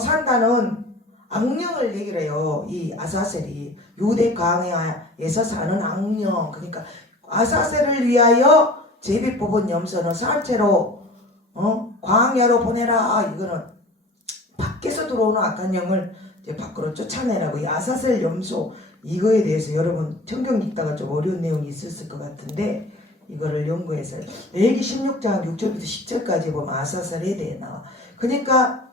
산다는 악령을 얘기를 해요. 이 아사셀이 유대 광야에서 사는 악령. 그러니까 아사셀을 위하여 제비 뽑은 염소는 산채로 광야로 보내라. 이거는 밖에서 들어오는 악한 영을 이제 밖으로 쫓아내라고. 이 아사셀 염소 이거에 대해서 여러분 성경 읽다가 좀 어려운 내용이 있었을 것 같은데 이거를 연구해서 레위기 16장 6절부터 10절까지 보면 아사셀에 대해 나와. 그러니까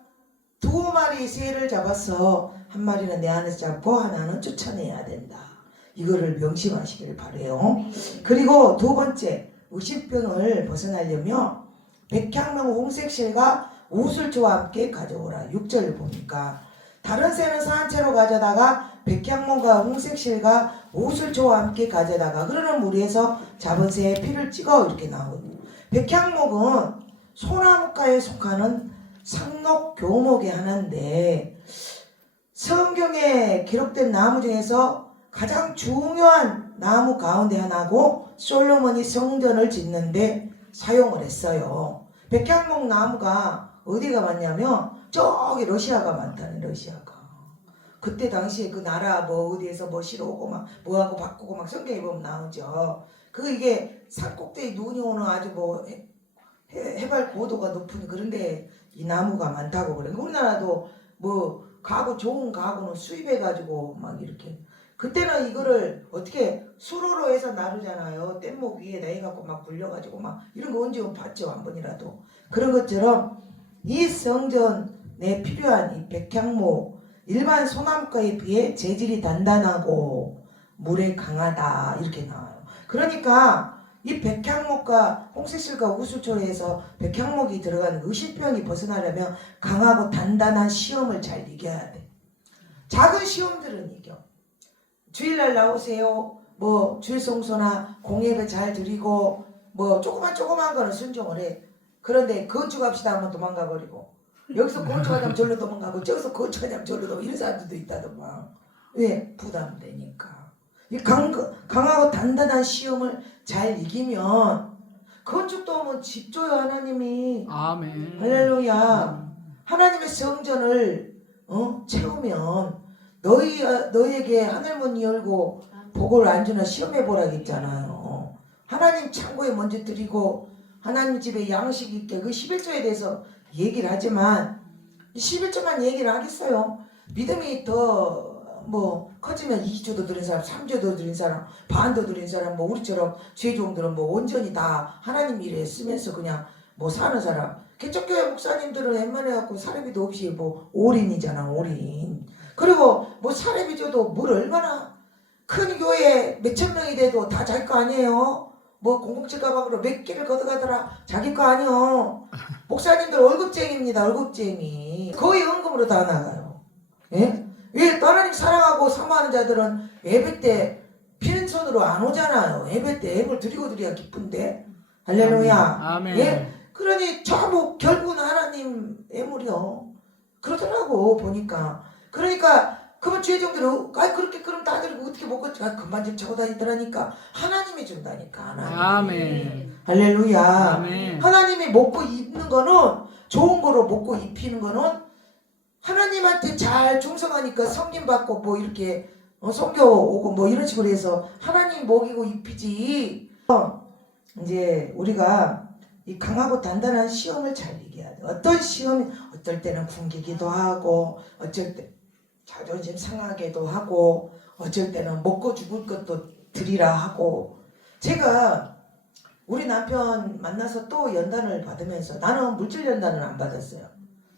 두 마리 새를 잡아서 한 마리는 내 안에서 잡고 하나는 쫓아내야 된다. 이거를 명심하시길 바래요. 그리고 두 번째 의심병을 벗어나려면 백향명 홍색실과 우슬초와 함께 가져오라. 6절 보니까 다른 새는 산채로 가져다가 백향목과 홍색실과 우슬초와 함께 가져다가 흐르는 물에서 잡은 새의 피를 찍어 이렇게 나오거든요. 백향목은 소나무과에 속하는 상록 교목의 하나인데 성경에 기록된 나무 중에서 가장 중요한 나무 가운데 하나고 솔로몬이 성전을 짓는데 사용을 했어요. 백향목 나무가 어디가 많냐면 저기 러시아가 많다는. 러시아가 그때 당시에 그 나라 뭐 어디에서 뭐 시로 오고 막 뭐하고 바꾸고 막 성경에 보면 나오죠. 이게 산꼭대기 눈이 오는 아주 뭐 해발 고도가 높은 그런데 이 나무가 많다고 그래. 우리나라도 뭐 가구 좋은 가구는 수입해가지고 막 이렇게 그때는 이거를 어떻게 수로로 해서 나르잖아요. 뗏목 위에다 해갖고 막 굴려가지고 막 이런 거 언제 봤죠 한 번이라도. 그런 것처럼 이 성전에 필요한 이 백향목 일반 소나무과에 비해 재질이 단단하고 물에 강하다 이렇게 나와요. 그러니까 이 백향목과 홍색실과 우슬초에서 백향목이 들어가는 의심병이 벗어나려면 강하고 단단한 시험을 잘 이겨야 돼. 작은 시험들은 이겨. 주일날 나오세요. 뭐 주일송소나 공예를 잘 드리고 뭐 조그만 거는 순종을 해. 그런데 건축합시다 하면 도망가 버리고 여기서 건축하자면 절로 도망가고 저기서 건축하자면 절로 도망가고 이런 사람들도 있다더만. 왜? 부담되니까. 이 강하고 단단한 시험을 잘 이기면 건축도 하면 집 줘요 하나님이. 아멘. 할렐루야. 하나님의 성전을 채우면 너희에게 하늘문 열고 복을 안 주나 시험해보라 했잖아요. 하나님 창고에 먼저 드리고 하나님 집에 양식 있게 그 11조에 대해서 얘기를 하지만 11조만 얘기를 하겠어요. 믿음이 더 뭐 커지면 2조도 드린 사람 3조도 드린 사람 반도 드린 사람 뭐 우리처럼 죄종들은 뭐 온전히 다 하나님 일에 쓰면서 그냥 뭐 사는 사람. 개척교회 목사님들은 웬만해갖고 사례비도 없이 뭐 올인이잖아. 올인. 그리고 뭐 사례비 줘도 뭘 얼마나 큰 교회 몇천 명이 돼도 다 자기 거 아니에요. 뭐 007 가방으로 몇 개를 걷어가더라 자기 거 아니요. 목사님들 월급쟁이입니다. 월급쟁이. 거의 헌금으로 다 나가요. 예? 왜 하나님 사랑하고 사모하는 자들은 예배 때 피는 손으로 안 오잖아요. 예배 때 예물 드리고 드려야 기쁜데. 할렐루야. 아멘. 예? 그러니 전부 결국은 하나님 예물이요. 그러더라고 보니까. 그러니까 그러면 죄종들은 그렇게 그럼 다들 어떻게 먹고 금반 좀 차고 다니더라니까. 하나님이 준다니까. 하나님. 아멘. 할렐루야. 아멘. 하나님이 먹고 입는 거는 좋은 거로 먹고 입히는 거는 하나님한테 잘 충성하니까 성김 받고 뭐 이렇게 성교 오고 뭐 이런 식으로 해서 하나님 먹이고 입히지. 이제 우리가 이 강하고 단단한 시험을 잘 이겨야 돼. 어떤 시험이 어떨 때는 굶기기도 하고 어쩔 때 자존심 상하게도 하고 어쩔 때는 먹고 죽을 것도 드리라 하고 제가 우리 남편 만나서 또 연단을 받으면서 나는 물질 연단을 안 받았어요.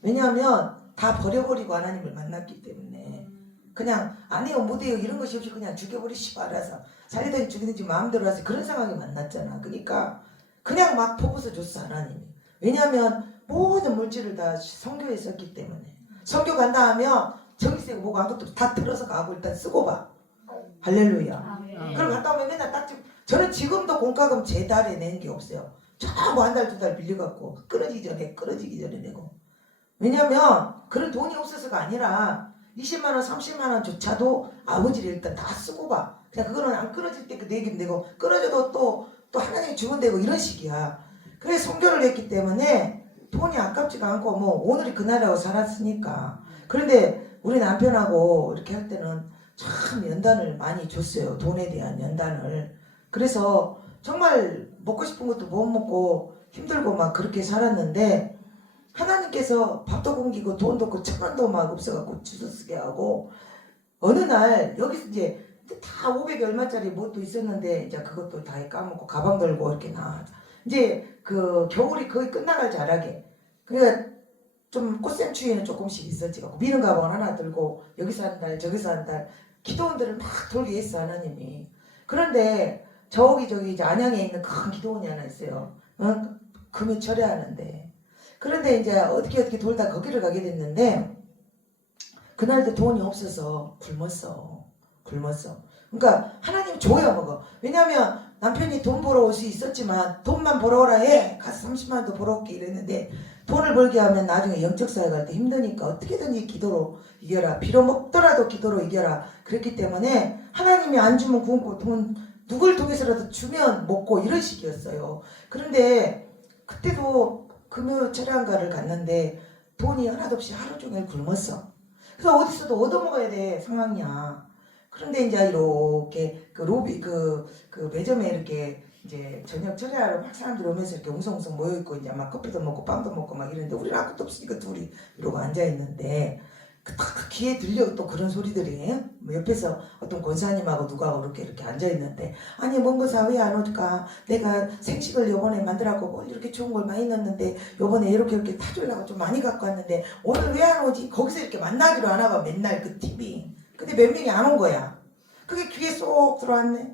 왜냐하면 다 버려버리고 하나님을 만났기 때문에 그냥 안 해요 못해요 이런 것이 없이 그냥 죽여버리시고 알아서 살리든지 죽이든지 마음대로 하세요. 그런 상황이 만났잖아. 그러니까 그냥 막 퍼부어 줬어 하나님이. 왜냐하면 모든 물질을 다 선교에 썼기 때문에 선교 간다 하면 전기세고 뭐고 아무것도 다 들어서 가고 일단 쓰고 봐. 할렐루야. 그럼 갔다 오면 맨날 딱지 저는 지금도 공과금 제 달에 내는 게 없어요. 전부 한 달 두 달 빌려갖고 끊어지기 전에 내고. 왜냐면 그런 돈이 없어서가 아니라 20만 원 30만 원조차도 아버지를 일단 다 쓰고 봐. 그냥 그거는 안 끊어질 때 그 내기면 되고 끊어져도 또 하나님이 주면 되고 이런 식이야. 그래서 선교를 했기 때문에 돈이 아깝지가 않고 뭐 오늘이 그날이라고 살았으니까. 그런데 우리 남편하고 이렇게 할 때는 참 연단을 많이 줬어요. 돈에 대한 연단을. 그래서 정말 먹고 싶은 것도 못 먹고 힘들고 막 그렇게 살았는데 하나님께서 밥도 굶기고 돈도 없고 천원도 막 없어갖고 주워 쓰게 하고 어느 날 여기서 이제 다 500 얼마짜리 뭣도 있었는데 이제 그것도 다 까먹고 가방 들고 이렇게 나 이제 그 겨울이 거의 끝나갈 자라게 그러니까 좀 꽃샘추위에는 조금씩 있었지 미는 가방을 하나 들고 여기서 한 달 저기서 한 달 기도원들을 막 돌게 했어 하나님이. 그런데 저기 이제 안양에 있는 큰 기도원이 하나 있어요. 금요 철회하는데 그런데 이제 어떻게 돌다 거기를 가게 됐는데 그날도 돈이 없어서 굶었어. 그러니까 하나님 줘야 먹어. 왜냐면 남편이 돈 벌어 올 수 있었지만 돈만 벌어오라 해. 가서 30만 원도 벌어올게 이랬는데 돈을 벌게 하면 나중에 영적 사회 갈 때 힘드니까 어떻게든지 기도로 이겨라. 비로 먹더라도 기도로 이겨라. 그랬기 때문에 하나님이 안 주면 굶고 돈 누굴 통해서라도 주면 먹고 이런 식이었어요. 그런데 그때도 금요 철회한가를 갔는데 돈이 하나도 없이 하루 종일 굶었어. 그래서 어디서도 얻어먹어야 돼 상황이야. 그런데 이제 이렇게 그 로비 그 매점에 이렇게 이제 저녁 철회하러 막 사람들이 오면서 이렇게 웅성웅성 모여있고 이제 막 커피도 먹고 빵도 먹고 막 이러는데 우리는 아무것도 없으니까 둘이 이러고 앉아있는데 그 귀에 들려 또 그런 소리들이 뭐 옆에서 어떤 권사님하고 누가 이렇게 앉아있는데 아니 먼거사 왜 안 올까 내가 생식을 요번에 만들었고 뭐 이렇게 좋은 걸 많이 넣었는데 요번에 이렇게 타주려고 좀 많이 갖고 왔는데 오늘 왜 안 오지 거기서 이렇게 만나기로 안 하고 맨날 그 TV 근데 몇 명이 안 온 거야. 그게 귀에 쏙 들어왔네.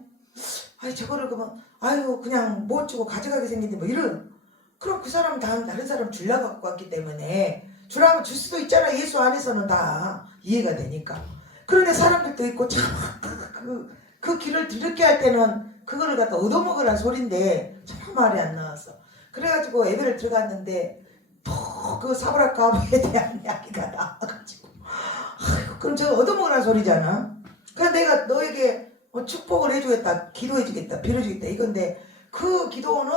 아이 저거를 그러면 아유 그냥 못 주고 가져가게 생긴데 뭐 이런 그럼 그 사람 다른 사람 주려고 갖고 왔기 때문에 주라면 줄 수도 있잖아. 예수 안에서는 다 이해가 되니까. 그런데 사람들도 있고 참 그 길을 들게 할 때는 그거를 갖다 얻어먹으란 소린데 참 말이 안 나왔어. 그래가지고 예배를 들어갔는데 또 그 사브라카브에 대한 이야기가 나와가지고 아이고 그럼 저 얻어먹으란 소리잖아. 그래서 내가 너에게 축복을 해주겠다 기도해주겠다 빌어주겠다 이건데 그 기도는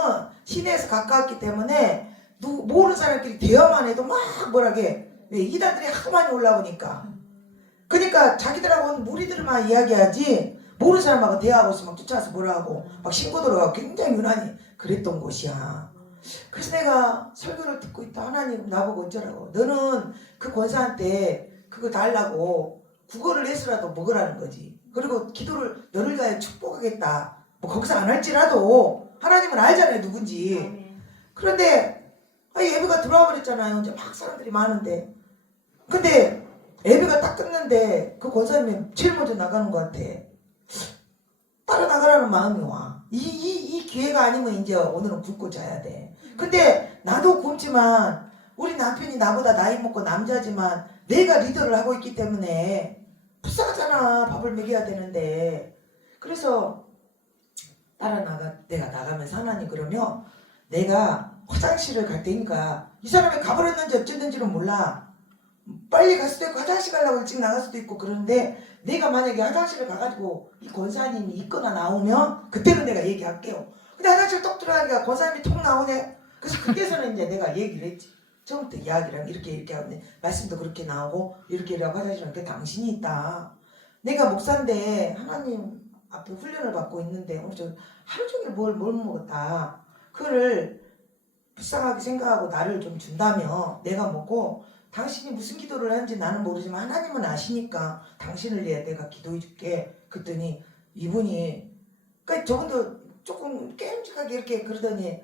시내에서 가까웠기 때문에 모르는 사람끼리 대화만 해도 막 뭐라게 왜 이단들이 하도 많이 올라오니까 그러니까 자기들하고 무리들만 이야기하지 모르는 사람하고 대화하고 있으면 막 쫓아와서 뭐라 하고 막 신고 들어가고 굉장히 유난히 그랬던 곳이야. 그래서 내가 설교를 듣고 있다. 하나님 나보고 어쩌라고 너는 그 권사한테 그거 달라고 국어를 해서라도 먹으라는 거지. 그리고 기도를 너를 위하여 축복하겠다 뭐 거기서 안 할지라도 하나님은 알잖아요 누군지. 그런데 예배가 들어와 버렸잖아요. 이제 막 사람들이 많은데 근데 예배가 딱 끝났는데 그 권사님이 제일 먼저 나가는 것 같아. 따라 나가라는 마음이 와. 이 기회가 아니면 이제 오늘은 굶고 자야 돼. 근데 나도 굶지만 우리 남편이 나보다 나이 먹고 남자지만 내가 리더를 하고 있기 때문에 불쌍하잖아. 밥을 먹여야 되는데. 그래서 내가 나가면서 하나님 그러면 내가 화장실을 갈 테니까 이 사람이 가버렸는지 어쨌는지는 몰라. 빨리 갈 수도 있고 화장실 가려고 일찍 나갈 수도 있고 그런데 내가 만약에 화장실을 가가지고 이 권사님이 있거나 나오면 그때는 내가 얘기할게요. 근데 화장실 똑 들어가니까 권사님이 톡 나오네. 그래서 그때서는 이제 내가 얘기를 했지. 처음부터 이야기랑 이렇게 하는데 말씀도 그렇게 나오고 이렇게 화장실 가니까 당신이 있다. 내가 목사인데 하나님 앞에 훈련을 받고 있는데 오늘 저 하루 종일 뭘 먹었다. 그거를 불쌍하게 생각하고 나를 좀 준다며 내가 먹고 당신이 무슨 기도를 하는지 나는 모르지만 하나님은 아시니까 당신을 위해 내가 기도해 줄게. 그랬더니 이분이 그러니까 저분도 조금 깨름직하게 이렇게 그러더니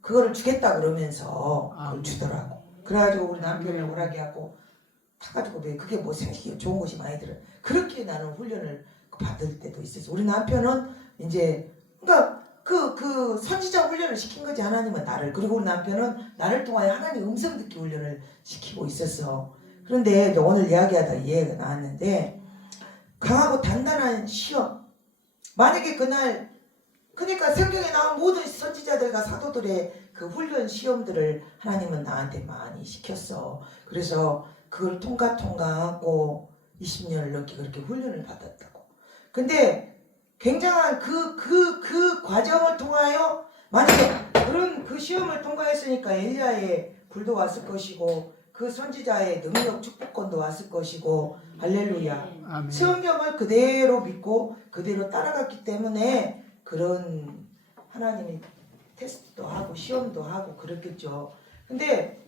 그거를 주겠다 그러면서 그걸 주더라고. 그래가지고 우리 남편을 오라게 하고 타가지고 그게 뭐 생식이 좋은 것이 많이 들어요. 그렇게 나는 훈련을 받을 때도 있었어. 우리 남편은 이제 그러니까 그 선지자 훈련을 시킨 거지 하나님은 나를. 그리고 우리 남편은 나를 통하여 하나님 음성 듣기 훈련을 시키고 있었어. 그런데 오늘 이야기하다 이해가 나왔는데 강하고 단단한 시험. 만약에 그날 그러니까 성경에 나온 모든 선지자들과 사도들의 그 훈련 시험들을 하나님은 나한테 많이 시켰어. 그래서 그걸 통과하고 20년을 넘게 그렇게 훈련을 받았다고. 근데 굉장한 그 과정을 통하여 만약에 그런 그 시험을 통과했으니까 엘리야의 불도 왔을 것이고 그 선지자의 능력 축복권도 왔을 것이고 할렐루야. 아멘. 성경을 그대로 믿고 그대로 따라갔기 때문에 그런 하나님이 테스트도 하고 시험도 하고 그랬겠죠. 근데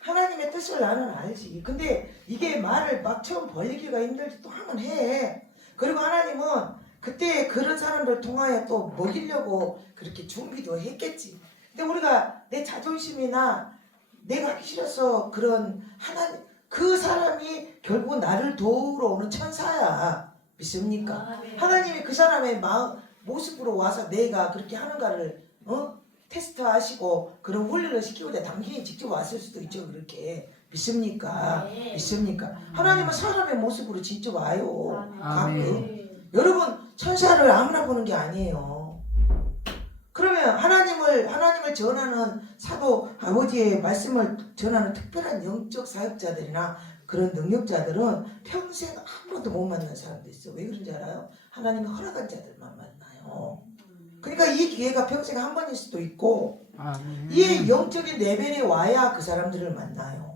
하나님의 뜻을 나는 알지. 근데 이게 말을 막 처음 벌리기가 힘들지 또 하면 해. 그리고 하나님은 그때 그런 사람들 통하여 또 먹이려고 그렇게 준비도 했겠지. 근데 우리가 내 자존심이나 내가 하기 싫어서 그런 하나님 그 사람이 결국 나를 도우러 오는 천사야. 믿습니까? 하나님이 그 사람의 모습으로 와서 내가 그렇게 하는가를 테스트하시고 그런 훈련을 시키고자 당신이 직접 왔을 수도 있죠. 그렇게 믿습니까? 믿습니까? 하나님은 사람의 모습으로 직접 와요. 가끔. 여러분 천사를 아무나 보는 게 아니에요. 그러면 하나님을 전하는 사도 아버지의 말씀을 전하는 특별한 영적 사역자들이나 그런 능력자들은 평생 아무도 못 만난 사람도 있어. 왜 그런지 알아요? 하나님이 허락한 자들만 만나요. 그러니까 이 기회가 평생 한 번일 수도 있고 이 영적인 레벨에 와야 그 사람들을 만나요.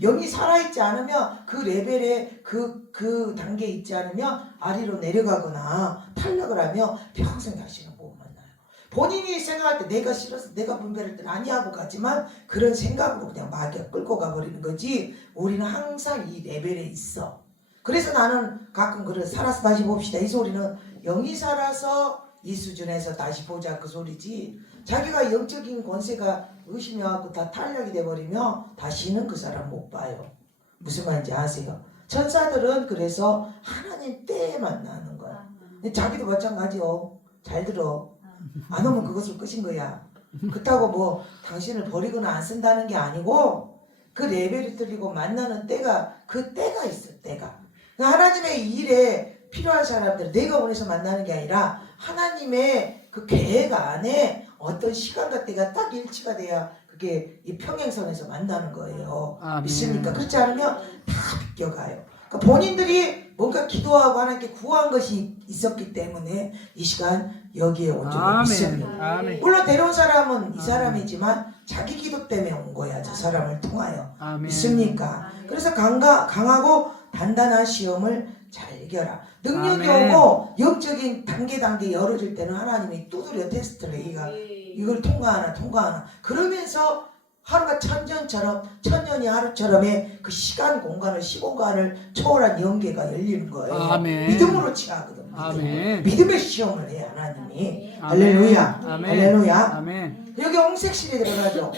영이 살아있지 않으면 그 레벨에 그 단계에 있지 않으면 아래로 내려가거나 탈락을 하면 평생 다시는 못 만나요. 본인이 생각할 때 내가 싫어서 내가 분별할 때는 아니하고 가지만 그런 생각으로 그냥 마귀가 끌고 가버리는 거지. 우리는 항상 이 레벨에 있어. 그래서 나는 가끔 그래 살아서 다시 봅시다. 이 소리는 영이 살아서 이 수준에서 다시 보자 그 소리지. 자기가 영적인 권세가 의심해갖고 다 탈락이 돼버리면 다시는 그 사람 못 봐요. 무슨 말인지 아세요? 천사들은 그래서 하나님 때에 만나는 거야. 근데 자기도 마찬가지요. 잘 들어. 안 오면 그것을 끝인 거야. 그렇다고 뭐 당신을 버리거나 안 쓴다는 게 아니고 그 레벨이 틀리고 만나는 때가 그 때가 있어. 때가. 하나님의 일에 필요한 사람들 내가 원해서 만나는 게 아니라 하나님의 그 계획 안에 어떤 시간과 때가 딱 일치가 돼야 그게 이 평행선에서 만나는 거예요. 믿습니까? 그렇지 않으면 다 비껴가요. 그러니까 본인들이 뭔가 기도하고 하나님께 구한 것이 있었기 때문에 이 시간 여기에 온 줄을 믿습니다. 물론 데려온 사람은 이 사람이지만 자기 기도 때문에 온 거야. 저 사람을 통하여. 믿습니까? 그래서 강하고 단단한 시험을 잘 이겨라. 능력이 오고 영적인 단계 열어질 때는 하나님이 두드려 테스트를 해. 이걸 통과하나 그러면서 하루가 천년이 하루처럼의 그 시공간을 초월한 영계가 열리는 거예요. 믿음으로 취하거든. 믿음의 시험을 해 하나님이. 할렐루야. 할렐루야. 여기 홍색실에 들어가죠.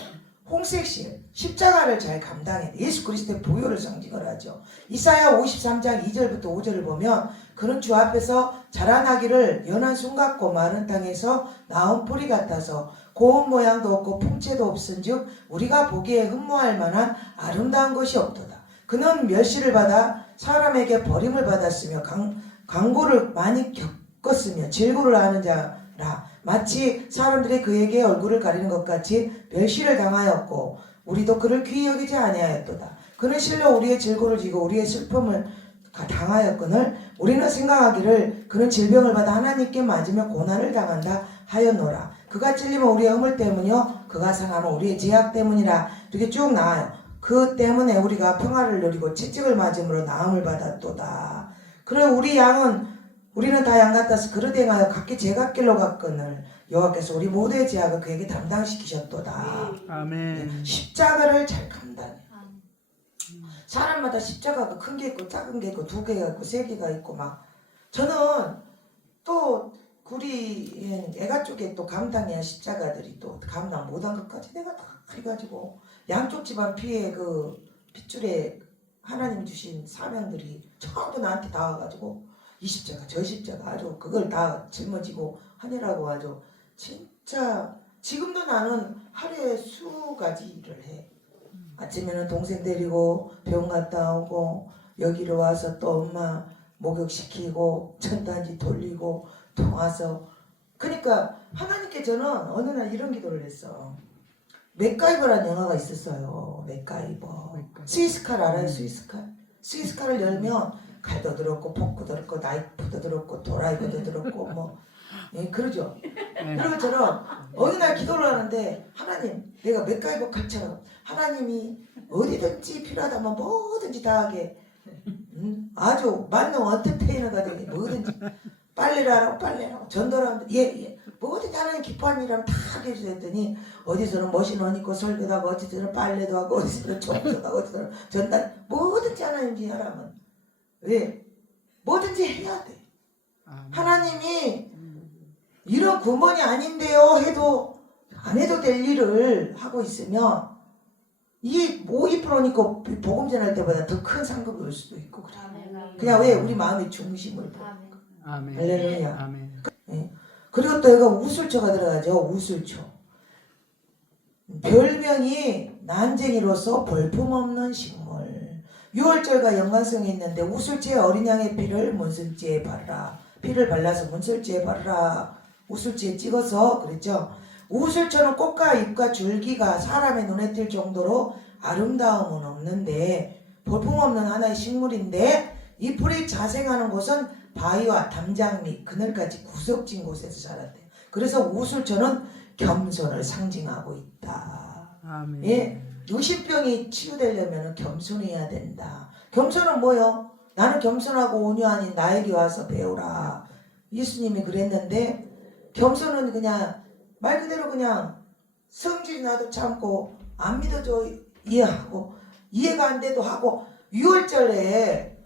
홍색실 십자가를 잘 감당해. 예수 그리스도의 보혈을 상징을 하죠. 이사야 53장 2절부터 5절을 보면 그는 주 앞에서 자라나기를 연한 순 같고 마른 땅에서 나온 뿌리 같아서 고운 모양도 없고 풍채도 없은즉 우리가 보기에 흠모할 만한 아름다운 것이 없도다. 그는 멸시를 받아 사람에게 버림을 받았으며 강고를 많이 겪었으며 질고를 하는 자라. 마치 사람들이 그에게 얼굴을 가리는 것 같이 멸시를 당하였고 우리도 그를 귀히 여기지 아니하였도다. 그는 실로 우리의 질고를 지고 우리의 슬픔을 당하였거늘 우리는 생각하기를 그는 질병을 받아 하나님께 맞으며 고난을 당한다 하였노라. 그가 찔리면 우리의 허물 때문이요 그가 상하면 우리의 죄악 때문이라. 이렇게 쭉 나와요. 그 때문에 우리가 평화를 누리고 채찍을 맞음으로 나음을 받았도다. 그래 우리 양은 우리는 다 양 같아서 그릇 행하여 각기 제갓길로 갔거늘 여호와께서 우리 모두의 죄악을 그에게 담당시키셨도다. 아멘. 십자가를 잘 감당해. 사람마다 십자가가 큰 게 있고 작은 게 있고 2개가 있고 3개가 있고 막 저는 또 우리 애가 쪽에 또 감당해야 십자가들이 또 감당 못한 것까지 내가 다 해가지고 양쪽 집안 피해 그 핏줄에 하나님 주신 사명들이 전부 나한테 다 와가지고 이 십자가 저 십자가 아주 그걸 다 짊어지고 하느라고 아주 진짜 지금도 나는 하루에 수가지 일을 해. 아침에는 동생 데리고 병 갔다 오고 여기로 와서 또 엄마 목욕시키고 전단지 돌리고 또 와서 그러니까 하나님께 저는 어느 날 이런 기도를 했어. 맥가이버라는 영화가 있었어요. 맥가이버. 스위스칼 알아요? 스위스칼? 스위스칼을 열면 칼도 들었고 포크도 들었고 나이프도 들었고 도라이버도 들었고 뭐 예, 그러죠. 그런 것처럼 어느 날 기도를 하는데 하나님 내가 맥가이버 칼처럼 하나님이 어디든지 필요하다면 뭐든지 다 하게 아주 만능 언터테이너가 되게 뭐든지 빨래를 하라고 빨래를 하고 전도를 예 뭐든지 하나님 기뻐하는 일하면 다 하게 해주셨더니 어디서는 머신원 있고 설교도 하고 어디서는 빨래도 하고 어디서는 청소도 하고 어디서는 전단 뭐든지 하나님이 하라면 왜 뭐든지 해야 돼. 하나님이 이런 군번이 아닌데요 해도 안 해도 될 일을 하고 있으면 이게 52%니까 복음 전할 때보다 더 큰 상급이 올 수도 있고 그래. 그냥 왜 우리 마음의 중심을 보고. 아멘. 할렐루야. 아멘. 예. 그리고 또 얘가 우술초가 들어가죠. 우술초. 별명이 난쟁이로서 볼품없는 식물. 유월절과 연관성이 있는데 우술지에 어린 양의 피를 문설지에 바르라. 피를 발라서 문설지에 바르라. 우술지에 찍어서 그랬죠. 우술초는 꽃과 잎과 줄기가 사람의 눈에 띌 정도로 아름다움은 없는데 볼품없는 하나의 식물인데 이 풀이 자생하는 곳은 바위와 담장 및 그늘까지 구석진 곳에서 자란대요. 그래서 우술초는 겸손을 상징하고 있다. 아멘. 예, 의심병이 치유되려면 겸손해야 된다. 겸손은 뭐요? 나는 겸손하고 온유하니 나에게 와서 배우라. 예수님이 그랬는데 겸손은 그냥 말 그대로 그냥 성질이 나도 참고 안 믿어줘 이해하고 이해가 안 돼도 하고 유월절에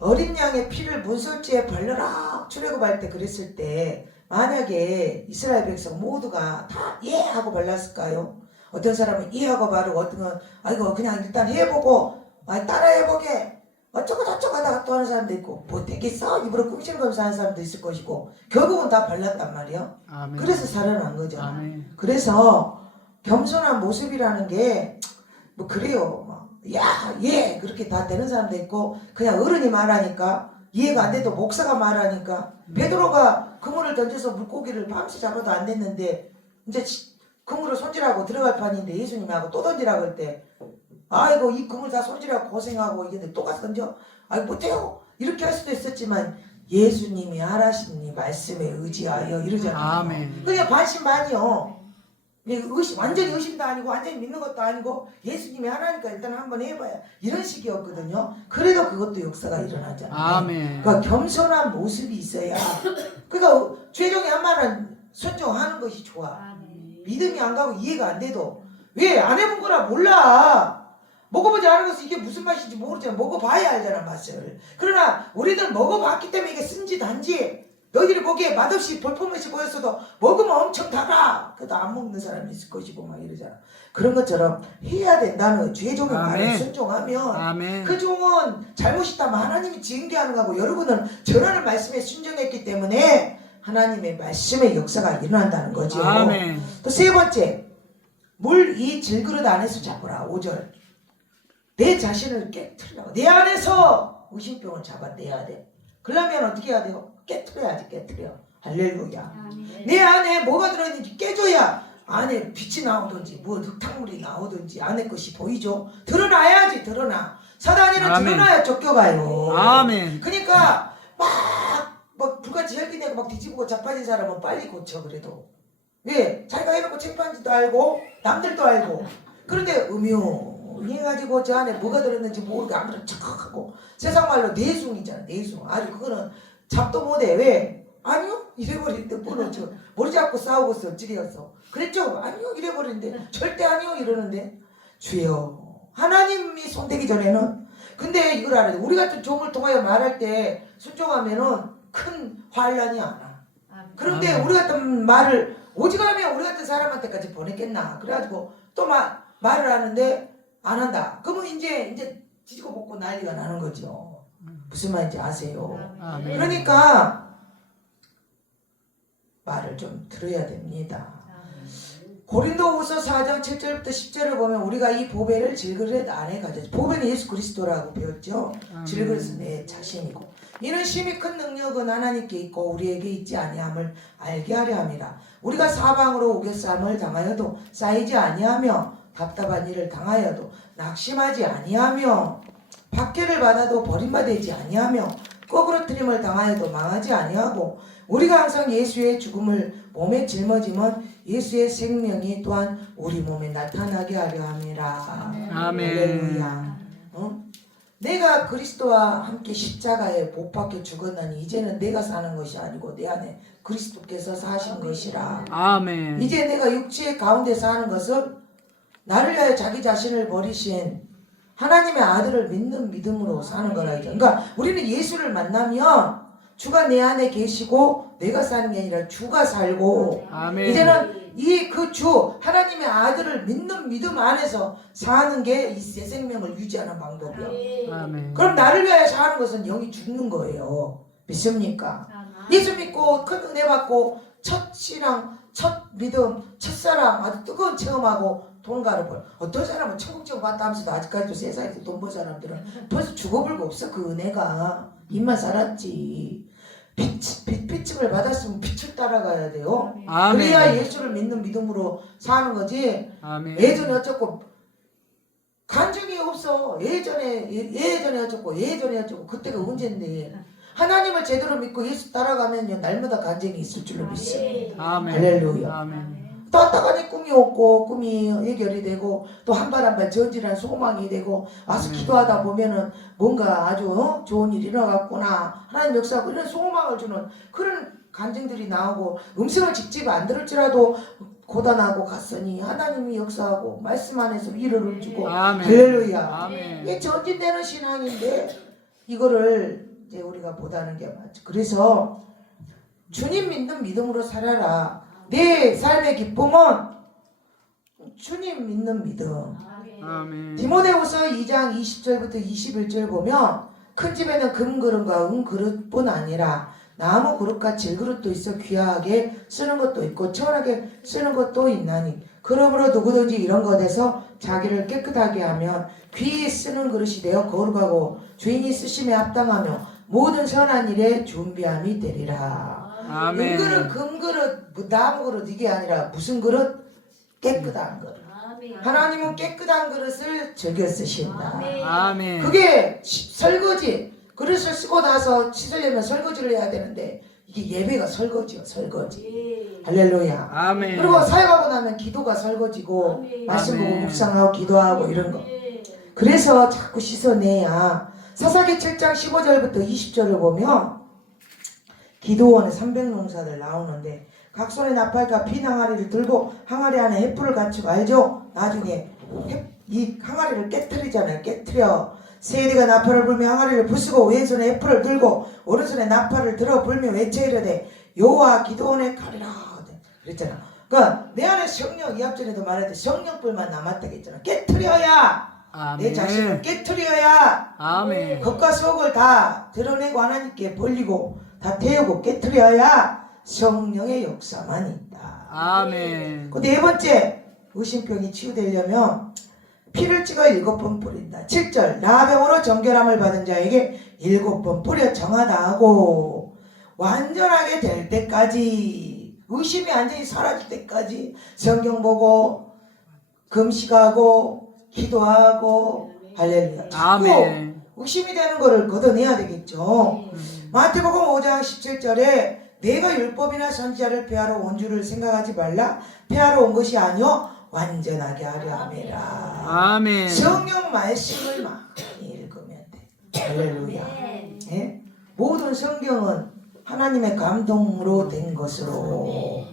어린 양의 피를 문설지에 발라라 출애굽할 때 그랬을 때 만약에 이스라엘 백성 모두가 다 예 하고 발랐을까요? 어떤 사람은 예 하고 바르고 어떤 건 아이고 그냥 일단 해보고 따라해보게 어쩌고 저쩌고 하다가 또 하는 사람도 있고 뭐 되겠어? 입으로 꿍시는 검사 하는 사람도 있을 것이고 결국은 다 발랐단 말이에요. 아멘. 그래서 살아난 거죠. 아멘. 그래서 겸손한 모습이라는 게 뭐 그래요. 야, 예 그렇게 다 되는 사람도 있고 그냥 어른이 말하니까 이해가 안 돼도 목사가 말하니까 베드로가 그물을 던져서 물고기를 밤새 잡아도 안 됐는데 이제 그물을 손질하고 들어갈 판인데 예수님이 하고 또 던지라고 할 때 아이고 이 그물 다 손질하고 고생하고 이게 또 가서 던져 아이 못해요 이렇게 할 수도 있었지만 예수님이 하라시니 말씀에 의지하여 이러잖아요. 아멘. 그냥 반신반의요. 완전히 의심도 아니고 완전히 믿는 것도 아니고 예수님이 하나니까 일단 한번 해봐야 이런 식이었거든요. 그래도 그것도 역사가 일어나잖아요. 아멘. 그러니까 겸손한 모습이 있어야 그러니까 최종의 한 말은 순종하는 것이 좋아. 믿음이 안 가고 이해가 안 돼도 왜 안 해본 거라 몰라. 먹어보지 않은 것은 이게 무슨 맛인지 모르잖아. 먹어봐야 알잖아 맛을. 그러나 우리들 먹어봤기 때문에 이게 쓴지 단지 너희들이 보기에 맛없이 볼품없이 보였어도 먹으면 엄청 달아. 그래도 안 먹는 사람이 있을 것이고 막 이러잖아. 그런 것처럼 해야 된다는 죄종의 말에 순종하면 아멘. 그 종은 잘못이 있다면 하나님이 징계하는 거고 여러분은 전하는 말씀에 순종했기 때문에 하나님의 말씀의 역사가 일어난다는 거죠. 아멘. 또 세 번째 물 이 질그릇 안에서 잡으라. 5절 내 자신을 깨트리라고. 내 안에서 의심병을 잡아내야 돼. 그러면 어떻게 해야 돼요? 깨트려야지. 깨트려. 할렐루야. 아멘. 내 안에 뭐가 들어있는지 깨줘야 안에 빛이 나오든지 뭐 흙탕물이 나오든지 안에 것이 보이죠. 드러나야지. 드러나. 사단이는 아멘. 드러나야 쫓겨가요. 아멘. 그러니까 막 불같이 혈기내고 막 뒤집고 자빠진 사람은 빨리 고쳐. 그래도 왜? 자기가 해놓고 책반지도 알고 남들도 알고 그런데 해가지고 저 안에 뭐가 들었는지 모르고 아무런 척하고 세상 말로 내숭이잖아. 내숭. 아주 그거는 잡도 못해. 왜? 아니요 이래버리는데 뭐죠? 머리 잡고 싸우고서 어찌되었어? 그랬죠? 아니요 이래버리는데 절대 아니요 이러는데 주여 하나님이 손대기 전에는 근데 이걸 알아야 돼. 우리 같은 종을 통하여 말할 때 순종하면은 큰 환란이 안 와. 그런데 우리 같은 말을 오직하면 우리 같은 사람한테까지 보냈겠나? 그래가지고 또 말을 하는데 안 한다. 그러면 이제 뒤지고 볶고 난리가 나는 거죠. 무슨 말인지 아세요? 아멘. 그러니까 말을 좀 들어야 됩니다. 고린도후서 4장 7절부터 10절을 보면 우리가 이 보배를 질그릇 안에 가졌죠. 보배는 예수 그리스도라고 배웠죠. 질그릇은 내 자신이고 이는 심히 큰 능력은 하나님께 있고 우리에게 있지 아니함을 알게 하려 함이라. 우리가 사방으로 우겨쌈을 당하여도 쌓이지 아니하며 답답한 일을 당하여도 낙심하지 아니하며 박해를 받아도 버림받지 아니하며 거꾸러뜨림을 당하여도 망하지 아니하고 우리가 항상 예수의 죽음을 몸에 짊어지면 예수의 생명이 또한 우리 몸에 나타나게 하려 함이라. 아멘. 할렐루야. 내가 그리스도와 함께 십자가에 못 박혀 죽었나니 이제는 내가 사는 것이 아니고 내 안에 그리스도께서 사신 것이라. 아멘. 이제 내가 육체의 가운데 사는 것은 나를 위하여 자기 자신을 버리신 하나님의 아들을 믿는 믿음으로 사는 거라죠. 그러니까 우리는 예수를 만나면 주가 내 안에 계시고 내가 사는 게 아니라 주가 살고 아멘. 이제는 그 주 하나님의 아들을 믿는 믿음 안에서 사는 게 이 새 생명을 유지하는 방법이야. 아멘. 그럼 나를 위하여 사는 것은 영이 죽는 거예요. 믿습니까? 예수 믿고 큰 은혜 받고 첫 신앙, 첫 믿음, 첫사랑 아주 뜨거운 체험하고 돈 가르벌. 어떤 사람은 천국적 받다 하면서도 아직까지도 세상에서 돈 벌 사람들은 벌써 죽어버리고 없어. 그 은혜가 입만 살았지. 빛을 받았으면 빛을 따라가야 돼요. 아멘. 그래야 예수를 믿는 믿음으로 사는 거지. 아멘. 예전에 어쩌고 간증이 없어. 예전에 어쩌고 그때가 언젠데 하나님을 제대로 믿고 예수 따라가면요 날마다 간증이 있을 줄로 믿습니다. 아멘. 할렐루야. 아멘. 떴다가니 꿈이 없고 꿈이 해결이 되고 또 한 발 한 발 전진한 소망이 되고 와서 기도하다 보면은 뭔가 아주 좋은 일이 일어났구나 하나님 역사하고 이런 소망을 주는 그런 간증들이 나오고 음성을 직접 안 들을지라도 고단하고 갔으니 하나님이 역사하고 말씀 안에서 위로를 주고 아멘. 할렐루야. 아멘. 이게 전진되는 신앙인데 이거를 이제 우리가 못하는 게 맞죠. 그래서 주님 믿는 믿음으로 살아라. 내 삶의 기쁨은 주님 믿는 믿음. 아멘. 디모데후서 2장 20절부터 21절 보면 큰 집에는 금그릇과 은그릇뿐 아니라 나무 그릇과 질그릇도 있어 귀하게 쓰는 것도 있고 천하게 쓰는 것도 있나니 그러므로 누구든지 이런 것에서 자기를 깨끗하게 하면 귀히 쓰는 그릇이 되어 거룩하고 주인이 쓰심에 합당하며 모든 선한 일에 준비함이 되리라. 아멘. 은그릇, 금그릇, 나무 그릇 이게 아니라 무슨 그릇? 깨끗한 그릇. 하나님은 깨끗한 그릇을 즐겨 쓰신다. 아멘. 그게 설거지. 그릇을 쓰고 나서 씻으려면 설거지를 해야 되는데 이게 예배가 설거지요. 설거지. 할렐루야. 아멘. 그리고 사역하고 나면 기도가 설거지고 말씀 보고 아멘. 묵상하고 기도하고 이런 거. 그래서 자꾸 씻어내야 사사기 7장 15절부터 20절을 보면 기도원에 300농사들 나오는데 각 손에 나팔과 빈 항아리를 들고 항아리 안에 횃불을 갖추고 알죠? 나중에 이 항아리를 깨트리잖아요. 깨트려. 세대가 나팔을 불며 항아리를 부수고 왼손에 횃불을 들고 오른손에 나팔을 들어 불며 외쳐 이르되 여호와 기도원의 칼이라 그랬잖아. 그러니까 내 안에 성령 이 앞전에도 말했듯 성령불만 남았다 했잖아. 깨트려야 내 아멘. 자신을 깨트려야 아멘. 겉과 속을 다 드러내고 하나님께 벌리고 다 태우고 깨트려야 성령의 역사만 있다. 아멘. 그 네 번째 의심병이 치유되려면 피를 찍어 7번 뿌린다. 7절 나병으로 정결함을 받은 자에게 7번 뿌려 정하다 하고 완전하게 될 때까지 의심이 완전히 사라질 때까지 성경 보고 금식하고 기도하고 할렐루야. 자꾸 아멘. 의심이 되는 거를 걷어내야 되겠죠. 마태복음 5장 17절에 내가 율법이나 선지자를 폐하러 온 줄을 생각하지 말라. 폐하러 온 것이 아니요 완전하게 하려 함이라. 아멘. 성경 말씀을 많이 읽으면 돼. 할렐루야. 예? 모든 성경은 하나님의 감동으로 된 것으로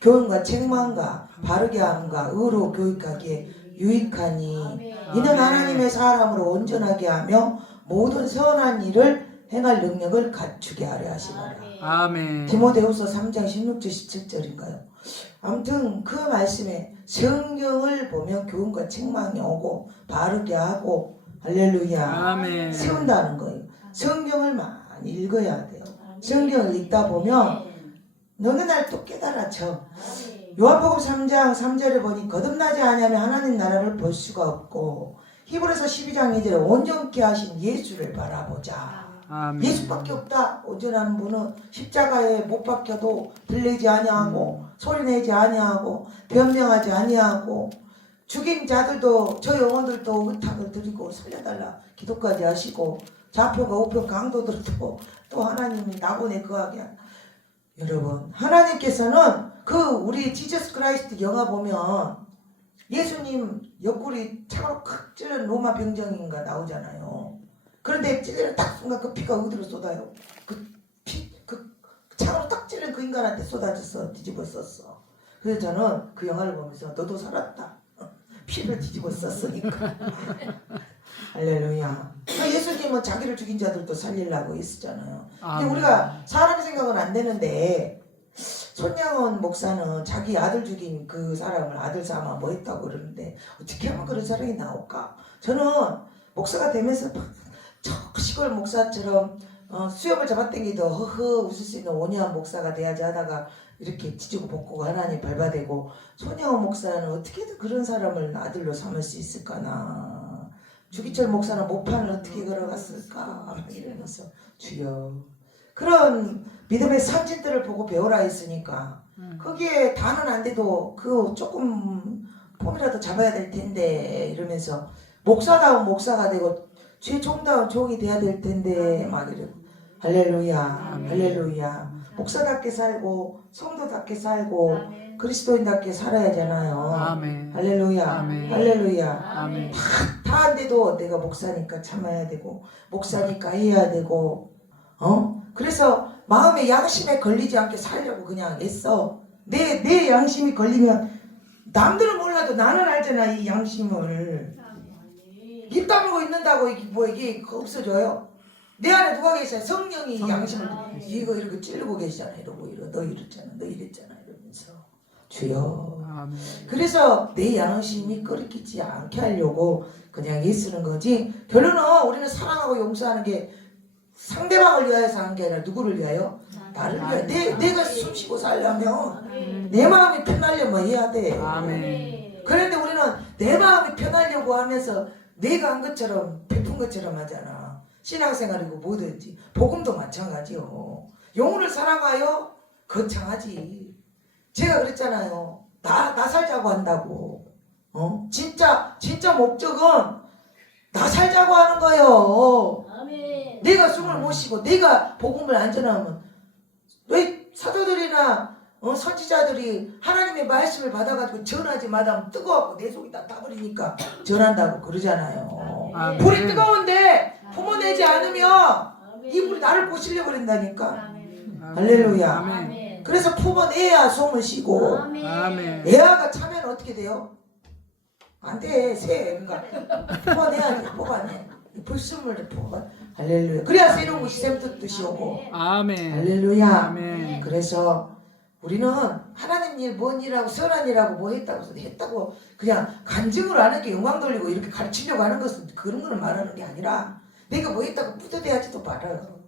교훈과 책망과 바르게 함과 의로 교육하기에 유익하니 이는 하나님의 사람으로 온전하게 하며 모든 선한 일을 행할 능력을 갖추게 하려 하시노라. 아멘. 디모데후서 3장 16절 17절인가요? 아무튼 그 말씀에 성경을 보면 교훈과 책망이 오고 바르게 하고 할렐루야 아멘. 세운다는 거예요. 성경을 많이 읽어야 돼요. 성경을 읽다 보면 너는 날 또 깨달아져. 요한복음 3장 3절에 보니 거듭나지 아니하면 하나님 나라를 볼 수가 없고 히브리서 12장 2절에 온전케 하신 예수를 바라보자. 아멘. 예수밖에 없다. 온전한 분은 십자가에 못 박혀도 들리지 아니하고 소리내지 아니하고 변명하지 아니하고 죽인 자들도 저 영혼들도 의탁을 드리고 살려달라 기도까지 하시고 좌표가 우편 강도들도 또 하나님이 낙원에 거하게 한다. 여러분 하나님께서는 그 우리 지저스 크라이스트 영화 보면 예수님 옆구리 창으로 칵 찔른 로마 병정인가 나오잖아요. 그런데 찔리는 딱 순간 그 피가 어디로 쏟아요? 그 창으로 딱 찔린 그 인간한테 쏟아져서 뒤집어 썼어. 그래서 저는 그 영화를 보면서 너도 살았다. 피를 뒤집어 썼으니까. 할렐루야. 예수님은 자기를 죽인 자들도 살리려고 했었잖아요. 근데 아멘. 우리가 사람 생각은 안 되는데 손양원 목사는 자기 아들 죽인 그 사람을 아들 삼아 뭐 했다고 그러는데 어떻게 하면 그런 사람이 나올까? 저는 목사가 되면서 저 시골 목사처럼 수염을 잡아당기도 허허 웃을 수 있는 온유한 목사가 돼야지 하다가 이렇게 지지고 볶고 하나님 밟아대고 손양원 목사는 어떻게든 그런 사람을 아들로 삼을 수 있을까나 주기철 목사는 모판을 어떻게 걸어갔을까 이러면서 주여 그런 믿음의 선진들을 보고 배우라 했으니까 거기에 다는 안 돼도 그 조금 폼이라도 잡아야 될 텐데 이러면서 목사다운 목사가 되고 주의 종다운 종이 돼야 될 텐데 막 이러고 할렐루야 할렐루야 목사답게 살고 성도답게 살고 그리스도인답게 살아야 하잖아요. 아멘. 할렐루야 아멘. 할렐루야 아멘. 다 안 돼도 내가 목사니까 참아야 되고 목사니까 해야 되고 그래서 마음의 양심에 걸리지 않게 살려고 그냥 애써 내 양심이 걸리면 남들은 몰라도 나는 알잖아. 이 양심을 입 다물고 있는다고 이게 없어져요? 내 안에 누가 계셔요? 성령이 양심을 이거 이렇게 찌르고 계시잖아. 이러고 너 이랬잖아 너 이랬잖아 이러면서 주여 아멘. 그래서 내 양심이 끓이지 않게 하려고 그냥 애쓰는 거지. 결론은 우리는 사랑하고 용서하는 게 상대방을 위하여서 하는 게 아니라 누구를 위하여? 나를 위하여. 내가 숨쉬고 살려면 내 마음이 편하려면 해야 돼. 아멘. 그런데 우리는 내 마음이 편하려고 하면서 내가 한 것처럼 베푼 것처럼 하잖아. 신앙생활이고 뭐든지 복음도 마찬가지요. 영혼을 사랑하여 거창하지. 제가 그랬잖아요. 나 살자고 한다고. 진짜 목적은 나 살자고 하는 거예요. 아멘. 내가 숨을 못 쉬고 내가 복음을 안 전하면 왜 사도들이나 선지자들이 하나님의 말씀을 받아가지고 전하지 마다면 뜨거워갖고 내 속이 다 타버리니까 전한다고 그러잖아요. 아멘. 불이 뜨거운데 품어내지 않으면 이 불이 나를 보시려고 그런다니까. 할렐루야. 아멘. 그래서 품어내야 숨을 쉬고 아멘. 애아가 차면 어떻게 돼요? 안 돼. 새 애가 뽑아내야 돼. 뽑아내. 불순물을 뽑아. 할렐루야. 그래야 새로운 것이 샘뜻듯이 오고. 아멘. 할렐루야. 아멘. 그래서 우리는 하나님 일, 뭔 일하고 선한 일하고 뭐 했다고 그냥 간증을 안 하게 영광 돌리고 이렇게 가르치려고 하는 것은 그런 거를 말하는 게 아니라 내가 뭐 했다고 뿌듯해하지도 말아요.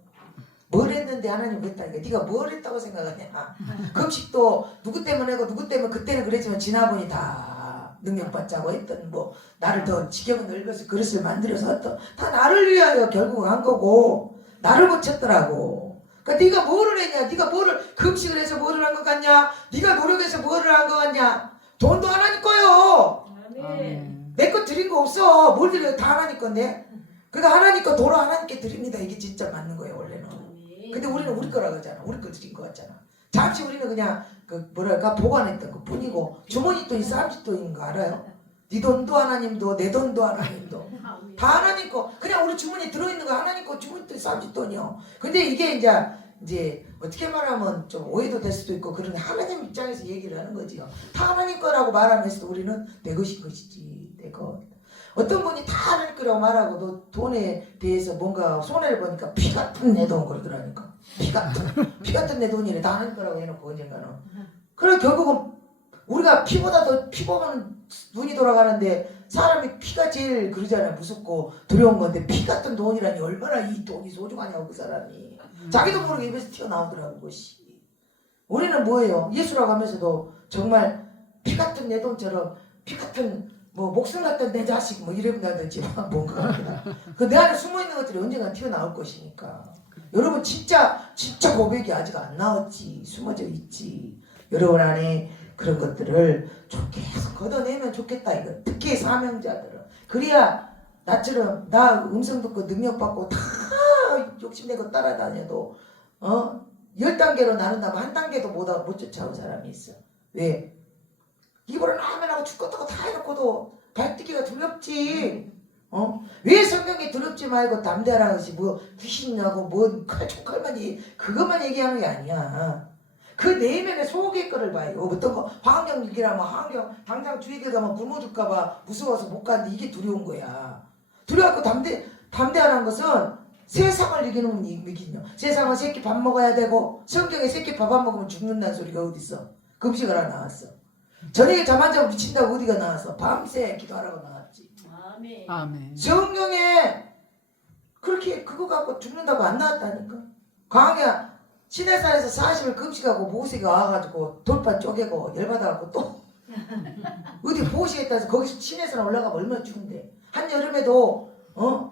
뭘 했는데 하나님 뭐 했다니까. 네가 뭘 했다고 생각하냐. 금식도 누구 때문에 하고 누구 때문에 그때는 그랬지만 지나보니 다 능력받자고 했던 뭐 나를 더 지경을 넓어서 그릇을 만들어서 했던 다 나를 위하여 결국 한 거고 나를 고쳤더라고. 그러니까 네가 뭐를 했냐. 네가 뭐를 금식을 해서 뭐를 한 것 같냐. 네가 노력해서 뭐를 한 것 같냐. 돈도 하나님 거요. 아멘. 내 거 드린 거 없어. 뭘 드려요. 다 하나님 건데. 그러니까 하나님 거 도로 하나님께 드립니다. 이게 진짜 맞는 거예요 원래는. 근데 우리는 우리 거라고 하잖아. 우리 거 드린 거 같잖아. 잠시 우리는 그냥 그 뭐랄까 보관했던 것 뿐이고 주머니 돈이 쌈짓돈인 거 알아요? 네 돈도 하나님도 내 돈도 하나님도 다 하나님 거. 그냥 우리 주머니에 들어있는 거 하나님 거 주머니 돈 쌈짓돈이요. 근데 이게 이제 이제 어떻게 말하면 좀 오해도 될 수도 있고 그런 하나님 입장에서 얘기를 하는 거지요. 다 하나님 거라고 말하면서 우리는 내 것인 것이지 내 것. 어떤 분이 다 하나님 거라고 말하고도 돈에 대해서 뭔가 손해를 보니까 피 같은 내 돈 그러더라니까. 피 같은 내 돈이래 다 하나님 거라고 해놓고 언젠가는. 그래 결국은 우리가 피보다 더 피 보면 눈이 돌아가는데 사람이 피가 제일 그러잖아요. 무섭고 두려운 건데 피 같은 돈이라니 얼마나 이 돈이 소중하냐고 그 사람이. 자기도 모르게 입에서 튀어나오더라고 그것이. 우리는 뭐예요? 예수라고 하면서도 정말 피 같은 내 돈처럼 피 같은 뭐 목숨 같은 내 자식 뭐 이래본다든지 뭔가 그 내 안에 숨어있는 것들이 언젠가 튀어나올 것이니까 여러분 진짜 고백이 아직 안 나왔지 숨어져 있지. 여러분 안에 그런 것들을 좀 계속 걷어내면 좋겠다 이거. 특히 사명자들은 그래야 나처럼 나 음성 듣고 능력 받고 다 욕심내고 따라다녀도 10단계로 나눈다면 1단계도 못 쫓아온 사람이 있어. 왜? 이거를 하면 하고 죽고 뜨고 다 해놓고도 발뛰기가 두렵지. 왜 성경이 두렵지 말고 담대하라는 것이 뭐 귀신이라고 뭐 칼총칼만 그것만 얘기하는 게 아니야. 그 내면의 속의 거를 봐요. 어떤 거 화환경일기라면 화환경 당장 주의길 가면 굶어 죽을까봐 무서워서 못 가는데 이게 두려운 거야. 두려워갖고 담대하라는 것은 세상을 이기는 건 이기냐. 세상은 새끼 밥 먹어야 되고 성경에 새끼 밥 안 먹으면 죽는다는 소리가 어딨어. 금식 하나 나왔어. 저녁에 잠 안 자고 미친다고 어디가 나왔어. 밤새 기도하라고 나왔지. 아멘. 아멘. 성경에 그렇게 그거 갖고 죽는다고 안 나왔다니까. 광야 시내산에서 40일 금식하고 모세가 와가지고 돌판 쪼개고 열받아갖고 또 어디 보시겠다 해서 거기서 시내산 올라가면 얼마나 추운데. 한여름에도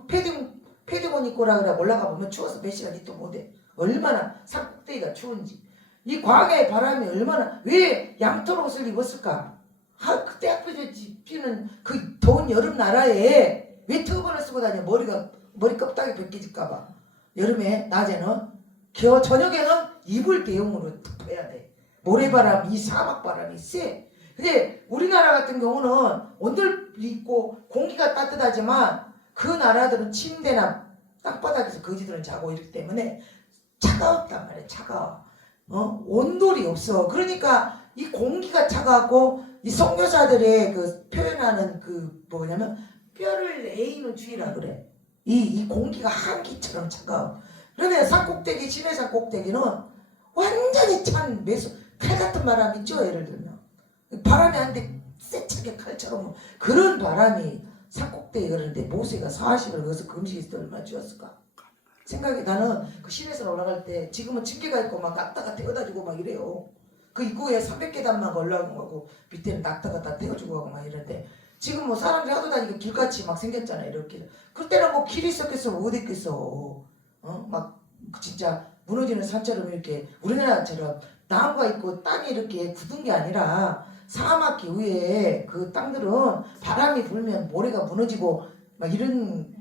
패딩 옷 입고 오라 그래 올라가 보면 추워서 몇 시간 있도 못해. 얼마나 산꼭대기가 추운지. 이 광야의 바람이 얼마나 왜 양털 옷을 입었을까? 그때 앞에 피는 그 더운 여름 나라에 왜 터번을 쓰고 다녀? 머리 껍데기 벗겨질까봐. 여름에 낮에는 저녁에는 이불 대용으로 해야 돼. 모래바람, 이 사막바람이 세. 근데 우리나라 같은 경우는 온돌 있고 공기가 따뜻하지만 그 나라들은 침대나 땅바닥에서 거지들은 자고 이렇기 때문에 차가웠단 말이야. 차가워. 온돌이 없어. 그러니까 이 공기가 차가웠고 이 선교사들의 그 표현하는 그 뭐냐면 뼈를 내이는 주의라 그래. 이 공기가 한기처럼 차가워. 그러면 산꼭대기 시내산 꼭대기는 완전히 찬 칼 같은 바람이 있죠. 예를 들면 바람이 한데 세차게 칼처럼 그런 바람이 산꼭대기 그러는데 모세가 40을 거기서 금식했을 때 얼마나 추웠을까. 생각이 나는 그 시내산 올라갈 때 지금은 층계가 있고 막 낙타가 태워다주고 막 이래요. 그 입구에 300계단만 올라가고 가고 밑에는 낙타가 다 태워주고 가고 막 이런데 지금 뭐 사람들이 하도 다니까 길같이 막 생겼잖아 이렇게. 그때는 뭐 길이 있었겠어 어디 있겠어. 막 진짜 무너지는 산처럼 이렇게 우리나라처럼 나무가 있고 땅이 이렇게 굳은 게 아니라 사막 위에 그 땅들은 바람이 불면 모래가 무너지고 막 이런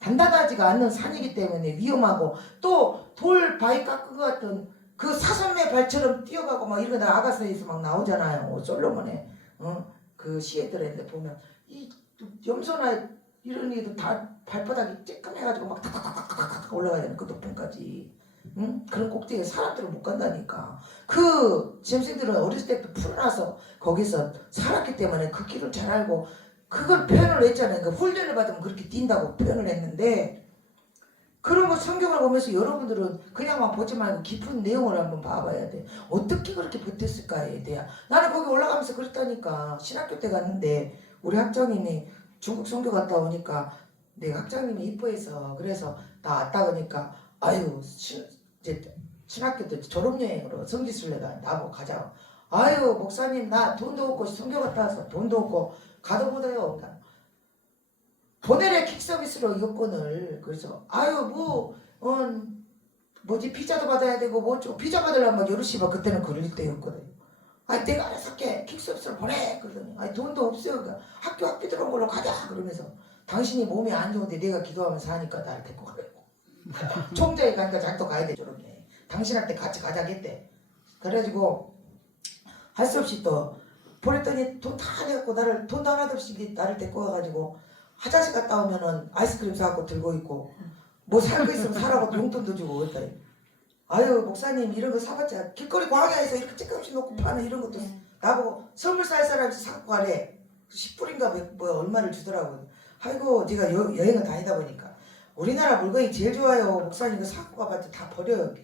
단단하지가 않는 산이기 때문에 위험하고 또 돌 바위 깎은 것 같은 그 사슴의 발처럼 뛰어가고 막 이런 거 아가서에서 막 나오잖아요. 솔로몬의 그 시애들한테 보면 이 염소나 이런 애도 다 발바닥이 쬐끔해가지고 막 탁탁탁탁탁 올라가야 되는 그 높음까지. 그런 꼭대기에 사람들은 못 간다니까. 그 지em생들은 어렸을 때부터 풀어놔서 거기서 살았기 때문에 그 길을 잘 알고 그걸 표현을 했잖아요. 그 훈련을 받으면 그렇게 뛴다고 표현을 했는데 그런 거 성경을 보면서 여러분들은 그냥만 보지 말고 깊은 내용을 한번 봐봐야 돼. 어떻게 그렇게 버텼을까에 대한. 나는 거기 올라가면서 그랬다니까. 신학교 때 갔는데 우리 학장님이 중국 선교 갔다 오니까 내가 학장님이 이뻐해서 그래서 나 왔다 보니까 아유 이제 신학교 때 졸업여행으로 성지순례가 나보고 가자. 아유 목사님 나 돈도 없고 선교 갔다 와서 돈도 없고 가도 못해요. 보내래 킥서비스로 여권을. 그래서 아유 뭐지 피자도 받아야 되고 뭐좀 피자 받으려면 막 여럿이 막 그때는 그럴 때였거든. 아니 내가 알아서 할게 킥서비스를 보내. 그러더니 아니 돈도 없어요. 그러니까 학비 들어온 걸로 가자. 그러면서 당신이 몸이 안 좋은데 내가 기도하면서 하니까 나를 데리고 가려고. 총장이 가니까 자기도 가야 돼. 저런데 당신한테 같이 가자겠대. 그래가지고 할 수 없이 또 보냈더니 돈 다 내갖고 돈도 하나도 없이 나를 데리고 가가지고 화장실 갔다 오면은 아이스크림 사갖고 들고 있고 뭐 살 거 있으면 사라고 용돈도 주고 그랬더니 아유 목사님 이런 거 사봤자 길거리 광야에서 이렇게 쬐끔씩 놓고 파는 이런 것도 나보고 선물 살 사람이 사고 가래. 10불인가 뭐 얼마를 주더라고요. 아이고 네가 여행을 다니다 보니까 우리나라 물건이 제일 좋아요. 목사님 이거 사고 가봤자 다 버려요.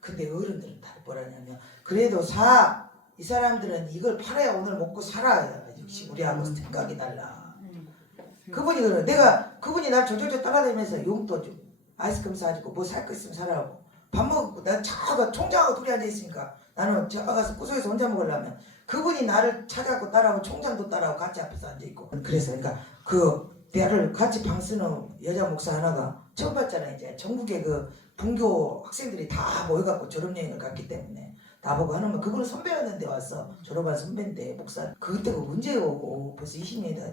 근데 어른들은 다 뭐라냐면 그래도 사. 이 사람들은 이걸 팔아야 오늘 먹고 살아야. 역시 우리하고 생각이 달라. 그분이 그래. 그분이 날 조조조 따라다니면서 용돈 주고 아이스크림 사주고 뭐 살 거 있으면 사라고 밥 먹고 내가 차가 총장하고 둘이 앉아있으니까 나는 저 가서 구석에서 혼자 먹으려면 그분이 나를 찾아갖고 따라오고 총장도 따라오고 같이 앞에서 앉아있고 그래서 그러니까 나를 같이 방 쓰는 여자 목사 하나가 처음 봤잖아. 이제 전국에 그 분교 학생들이 다 모여갖고 졸업여행을 갔기 때문에 나보고 하는 말 그분은 선배였는데 와서 졸업한 선배인데 목사 그때가 언제요? 벌써 20년이 다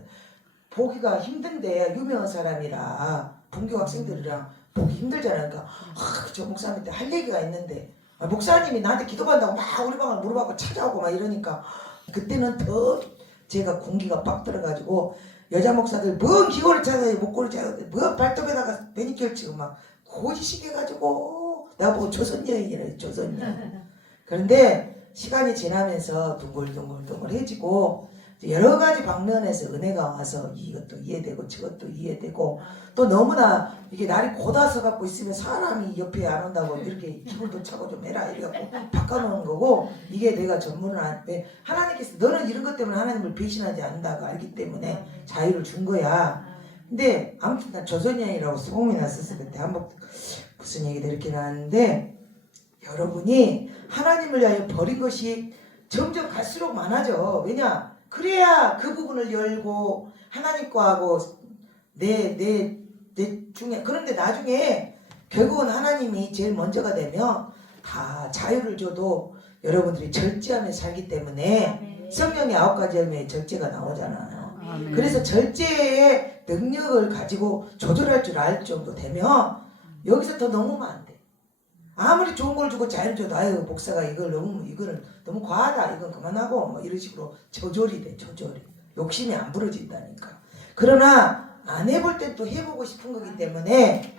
보기가 힘든데 유명한 사람이라 분교 학생들이랑 보기 힘들잖아. 그러니까 저 목사님한테 할 얘기가 있는데 목사님이 나한테 기도받는다고 막 우리 방을 물어봤고 찾아오고 막 이러니까 그때는 더 제가 군기가 빡 들어가지고 여자 목사들 뭔 기고를 찾아요 목걸이 찾아요 뭔 발톱에다가 매니큐어 치고 막 고지식 해가지고 나보고 조선여인이래 조선여인. 그런데 시간이 지나면서 둥글둥글둥글해지고 여러 가지 방면에서 은혜가 와서 이것도 이해되고 저것도 이해되고 또 너무나 이게 날이 고다서 갖고 있으면 사람이 옆에 안 온다고 이렇게 기분도 차고 좀 해라 이래갖고 바꿔놓은 거고 이게 내가 전문을 왜 하나님께서 너는 이런 것 때문에 하나님을 배신하지 않는다고 알기 때문에 자유를 준 거야. 근데 아무튼 난 조선여인이라고 소문이 났었어. 그때 한번 무슨 얘기도 이렇게 나왔는데 여러분이 하나님을 위하여 버린 것이 점점 갈수록 많아져. 왜냐? 그래야 그 부분을 열고 하나님 거하고 내 중에 그런데 나중에 결국은 하나님이 제일 먼저가 되면 다 자유를 줘도 여러분들이 절제하며 살기 때문에 성령의 9가지 열매의 절제가 나오잖아요. 아멘. 그래서 절제의 능력을 가지고 조절할 줄 알 정도 되면 여기서 더 넘으면 안 돼. 아무리 좋은 걸 주고 자유를 줘도 아유 목사가 이거는 너무 과하다 이건 그만하고 뭐 이런 식으로 조절이 돼. 조절이 욕심이 안 부러진다니까. 그러나 안 해볼 땐 또 해보고 싶은 거기 때문에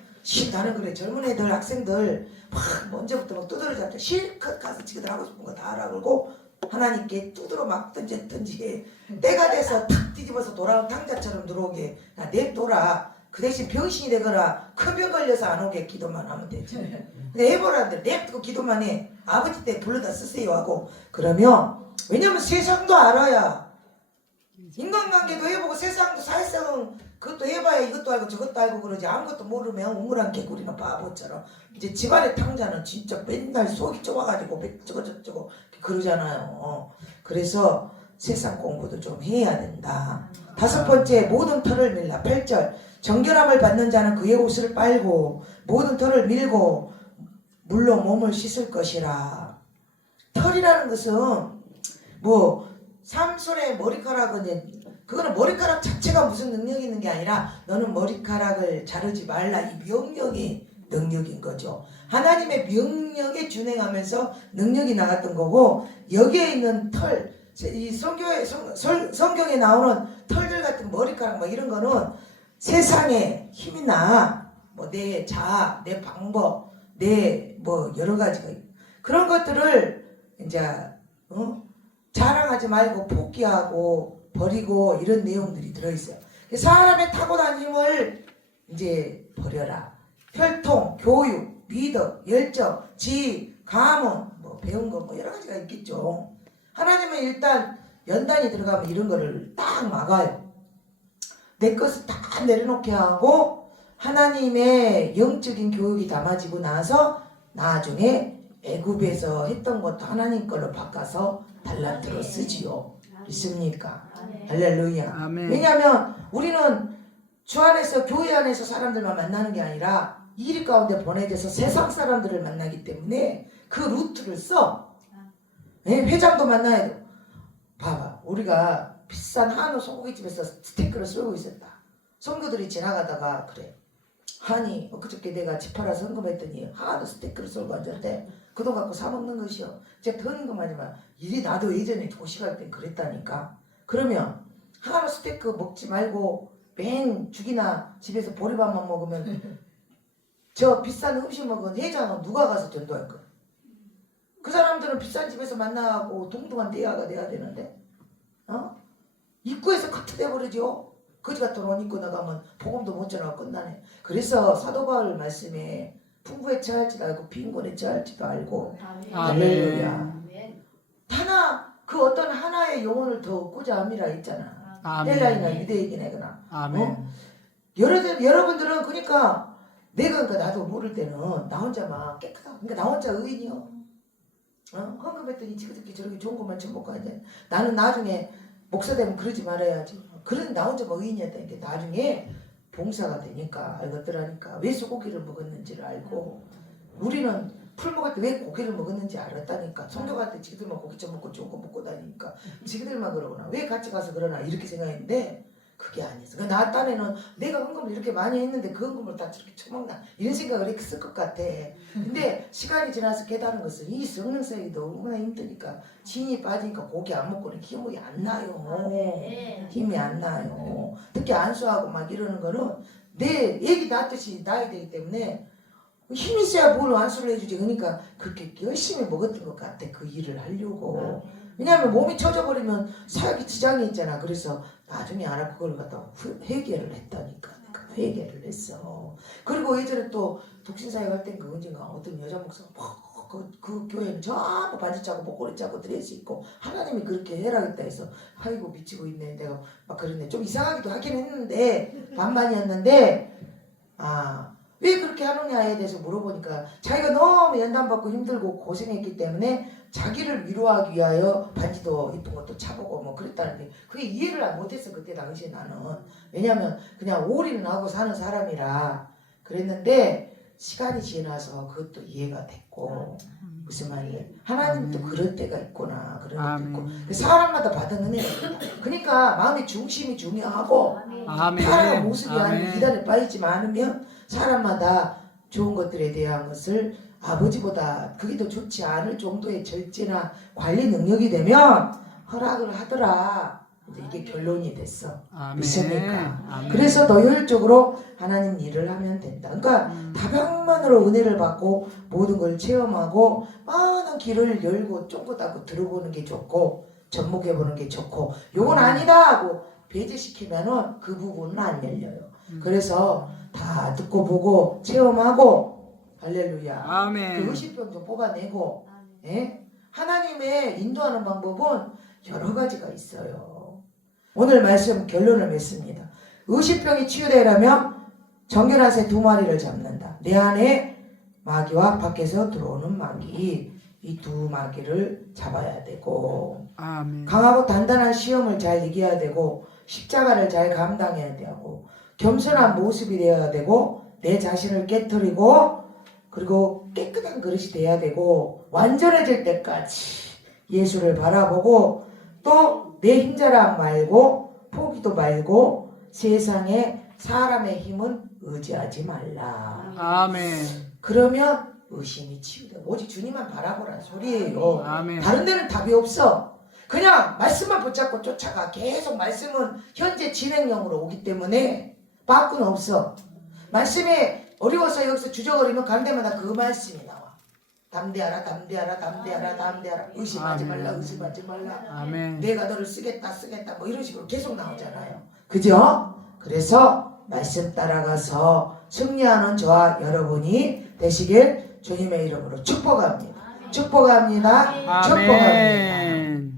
나는 그래 젊은 애들 학생들 막 먼저부터 막 두드려 잡자 실컷 가서 지그들 하고 싶은 거 다 하라 그러고 하나님께 두드러 막 던지 때가 돼서 탁 뒤집어서 돌아온 탕자처럼 들어오게 야 냅둬라. 그 대신 병신이 되거나 큰 병 걸려서 안 오게 기도만 하면 되지. 근데 해보라는데 냅두고 기도만 해. 아버지 때 불러다 쓰세요 하고 그러면 왜냐면 세상도 알아야 인간관계도 해보고 세상도 사회성은 그것도 해봐야 이것도 알고 저것도 알고 그러지 아무것도 모르면 우물안 개구리나 바보처럼 이제 집안의 탕자는 진짜 맨날 속이 좁아가지고 저거 그러잖아요. 그래서 세상 공부도 좀 해야 된다. 5번째 모든 털을 밀라. 8절 정결함을 받는 자는 그의 옷을 빨고 모든 털을 밀고 물로 몸을 씻을 것이라. 털이라는 것은 뭐 삼손의 머리카락은 그거는 머리카락 자체가 무슨 능력이 있는 게 아니라 너는 머리카락을 자르지 말라 이 명령이 능력인 거죠. 하나님의 명령에 준행하면서 능력이 나갔던 거고 여기에 있는 털, 이 성경에 나오는 털들 같은 머리카락 뭐 이런 거는 세상에 힘이나 뭐 내 자아, 내 방법, 내 뭐 여러 가지가 그런 것들을 이제 자랑하지 말고 포기하고 버리고 이런 내용들이 들어있어요. 사람의 타고난 힘을 이제 버려라. 혈통, 교육, 미덕, 열정, 지혜, 가문, 뭐 배운 거 뭐 여러 가지가 있겠죠. 하나님은 일단 연단이 들어가면 이런 거를 딱 막아요. 내 것을 다 내려놓게 하고 하나님의 영적인 교육이 담아지고 나서 나중에 애굽에서 했던 것도 하나님 걸로 바꿔서 달란트로 쓰지요. 있습니까? 할렐루야. 아멘. 왜냐하면 우리는 주 안에서 교회 안에서 사람들만 만나는 게 아니라 일 가운데 보내져서 세상 사람들을 만나기 때문에 그 루트를 써. 회장도 만나야 돼. 봐봐. 우리가 비싼 한우 소고기집에서 스테이크를 썰고 있었다. 성도들이 지나가다가 그래. 아니 엊그저께 내가 집 팔아서 헌금했더니 한우 스테이크를 썰고 앉았대. 그 돈 갖고 사 먹는 것이요. 제가 더 헌금하지만 일이 나도 예전에 도시갈 땐 그랬다니까. 그러면 한우 스테이크 먹지 말고 맨 죽이나 집에서 보리밥만 먹으면 저 비싼 음식 먹은 회장은 누가 가서 전도할 거야? 사람들은 비싼 집에서 만나고 동등한 대화가 돼야 되는데 입구에서 커트돼 버리죠. 거지 같은 옷 입고 나가면 복음도 못 전하고 끝나네. 그래서 사도 바울 말씀에 풍부에 처할지도 알고 빈곤에 처할지도 알고 할렐루야. 하나 그 어떤 하나의 영혼을 더 얻고자 함이라 했잖아. 헬라이나 유대인이나 여러분들은 그러니까 내가 나도 모를 때는 나 혼자 막 깨끗하고 그러니까 나 혼자 의인이요. 헌금했더니 지그저기 저렇게 좋은 것만 처먹고 하는데 나는 나중에 목사 되면 그러지 말아야지. 그런 나 혼자 막 의인이었다니까. 나중에 봉사가 되니까 알겠더라니까. 왜 소고기를 먹었는지를 알고 우리는 풀 먹을 때 왜 고기를 먹었는지 알았다니까. 성교 갈 때 지그들만 고기 좀 먹고 좋은 거 먹고 다니니까 지그들만 그러구나. 왜 같이 가서 그러나 이렇게 생각했는데 그게 아니었어. 그러니까 나 딴에는 내가 헌금을 이렇게 많이 했는데 그 헌금을 다 저렇게 처먹나 이런 생각을 했을 것 같아. 근데 시간이 지나서 깨달은 것은 이 성령사역이 너무나 힘드니까 진이 빠지니까 고기 안 먹고는 힘이 안 나요. 힘이 안 나요. 특히 안수하고 막 이러는 거는 내 애기 낳듯이 나야 되기 때문에 힘이 있어야 뭘 안수를 해주지. 그러니까 그렇게 열심히 먹었던 것 같아. 그 일을 하려고. 왜냐하면 몸이 처져버리면 사역에 지장이 있잖아. 그래서 나중에 알아 그걸 갖다 회개를 했다니까. 내가 회개를 했어. 그리고 예전에 또 독신사역 할 땐 그 언젠가 어떤 여자 목사가 그 교회는 전부 바지 짜고 목걸이 짜고 드레스 입고 하나님이 그렇게 해라겠다 해서 아이고 미치고 있네. 내가 막 그랬네. 좀 이상하기도 하긴 했는데 반반이었는데 왜 그렇게 하느냐에 대해서 물어보니까 자기가 너무 연단받고 힘들고 고생했기 때문에 자기를 위로하기 위하여 반지도 이쁜 것도 차보고 뭐 그랬다는데 그게 이해를 못했어. 그때 당시에 나는. 왜냐면 그냥 올인을 하고 사는 사람이라 그랬는데 시간이 지나서 그것도 이해가 됐고 무슨 말이에요. 하나님은 또 그럴 때가 있구나. 그런 때도 있고 사람마다 받은 은혜입니다. 그러니까 마음의 중심이 중요하고 사람 모습이 아닌 미단에 빠지지 않으면 사람마다 좋은 것들에 대한 것을 아버지보다 그게 더 좋지 않을 정도의 절제나 관리 능력이 되면 허락을 하더라. 이제 이게 결론이 됐어. 믿습니까? 그래서 더 효율적으로 하나님 일을 하면 된다. 그러니까 다방면으로 은혜를 받고 모든 걸 체험하고 많은 길을 열고 쫑긋하고 들어보는 게 좋고 접목해보는 게 좋고 요건 아니다 하고 배제시키면은 그 부분은 안 열려요. 그래서 다 듣고 보고 체험하고 할렐루야. 아멘. 그 의식병 좀 뽑아내고 하나님의 인도하는 방법은 여러 가지가 있어요. 오늘 말씀 결론을 맺습니다. 의식병이 치유되려면 정결한 새 2마리를 잡는다. 내 안에 마귀와 밖에서 들어오는 마귀 이 2마귀를 잡아야 되고 아멘. 강하고 단단한 시험을 잘 이겨야 되고 십자가를 잘 감당해야 되고 겸손한 모습이 되어야 되고 내 자신을 깨트리고 그리고 깨끗한 그릇이 돼야 되고 완전해질 때까지 예수를 바라보고 또 내 힘자랑 말고 포기도 말고 세상에 사람의 힘은 의지하지 말라. 아멘. 그러면 의심이 치유돼. 오직 주님만 바라보라는 소리예요. 아멘. 다른 데는 답이 없어. 그냥 말씀만 붙잡고 쫓아가. 계속 말씀은 현재 진행형으로 오기 때문에 바꾸는 없어. 말씀이 어려워서 여기서 주저거리면 가는 데마다 그 말씀이 나와. 담대하라 담대하라 담대하라 담대하라 의심하지 말라 의심하지 말라. 아멘. 내가 너를 쓰겠다 뭐 이런 식으로 계속 나오잖아요. 그죠? 그래서 말씀 따라가서 승리하는 저와 여러분이 되시길 주님의 이름으로 축복합니다. 축복합니다. 축복합니다.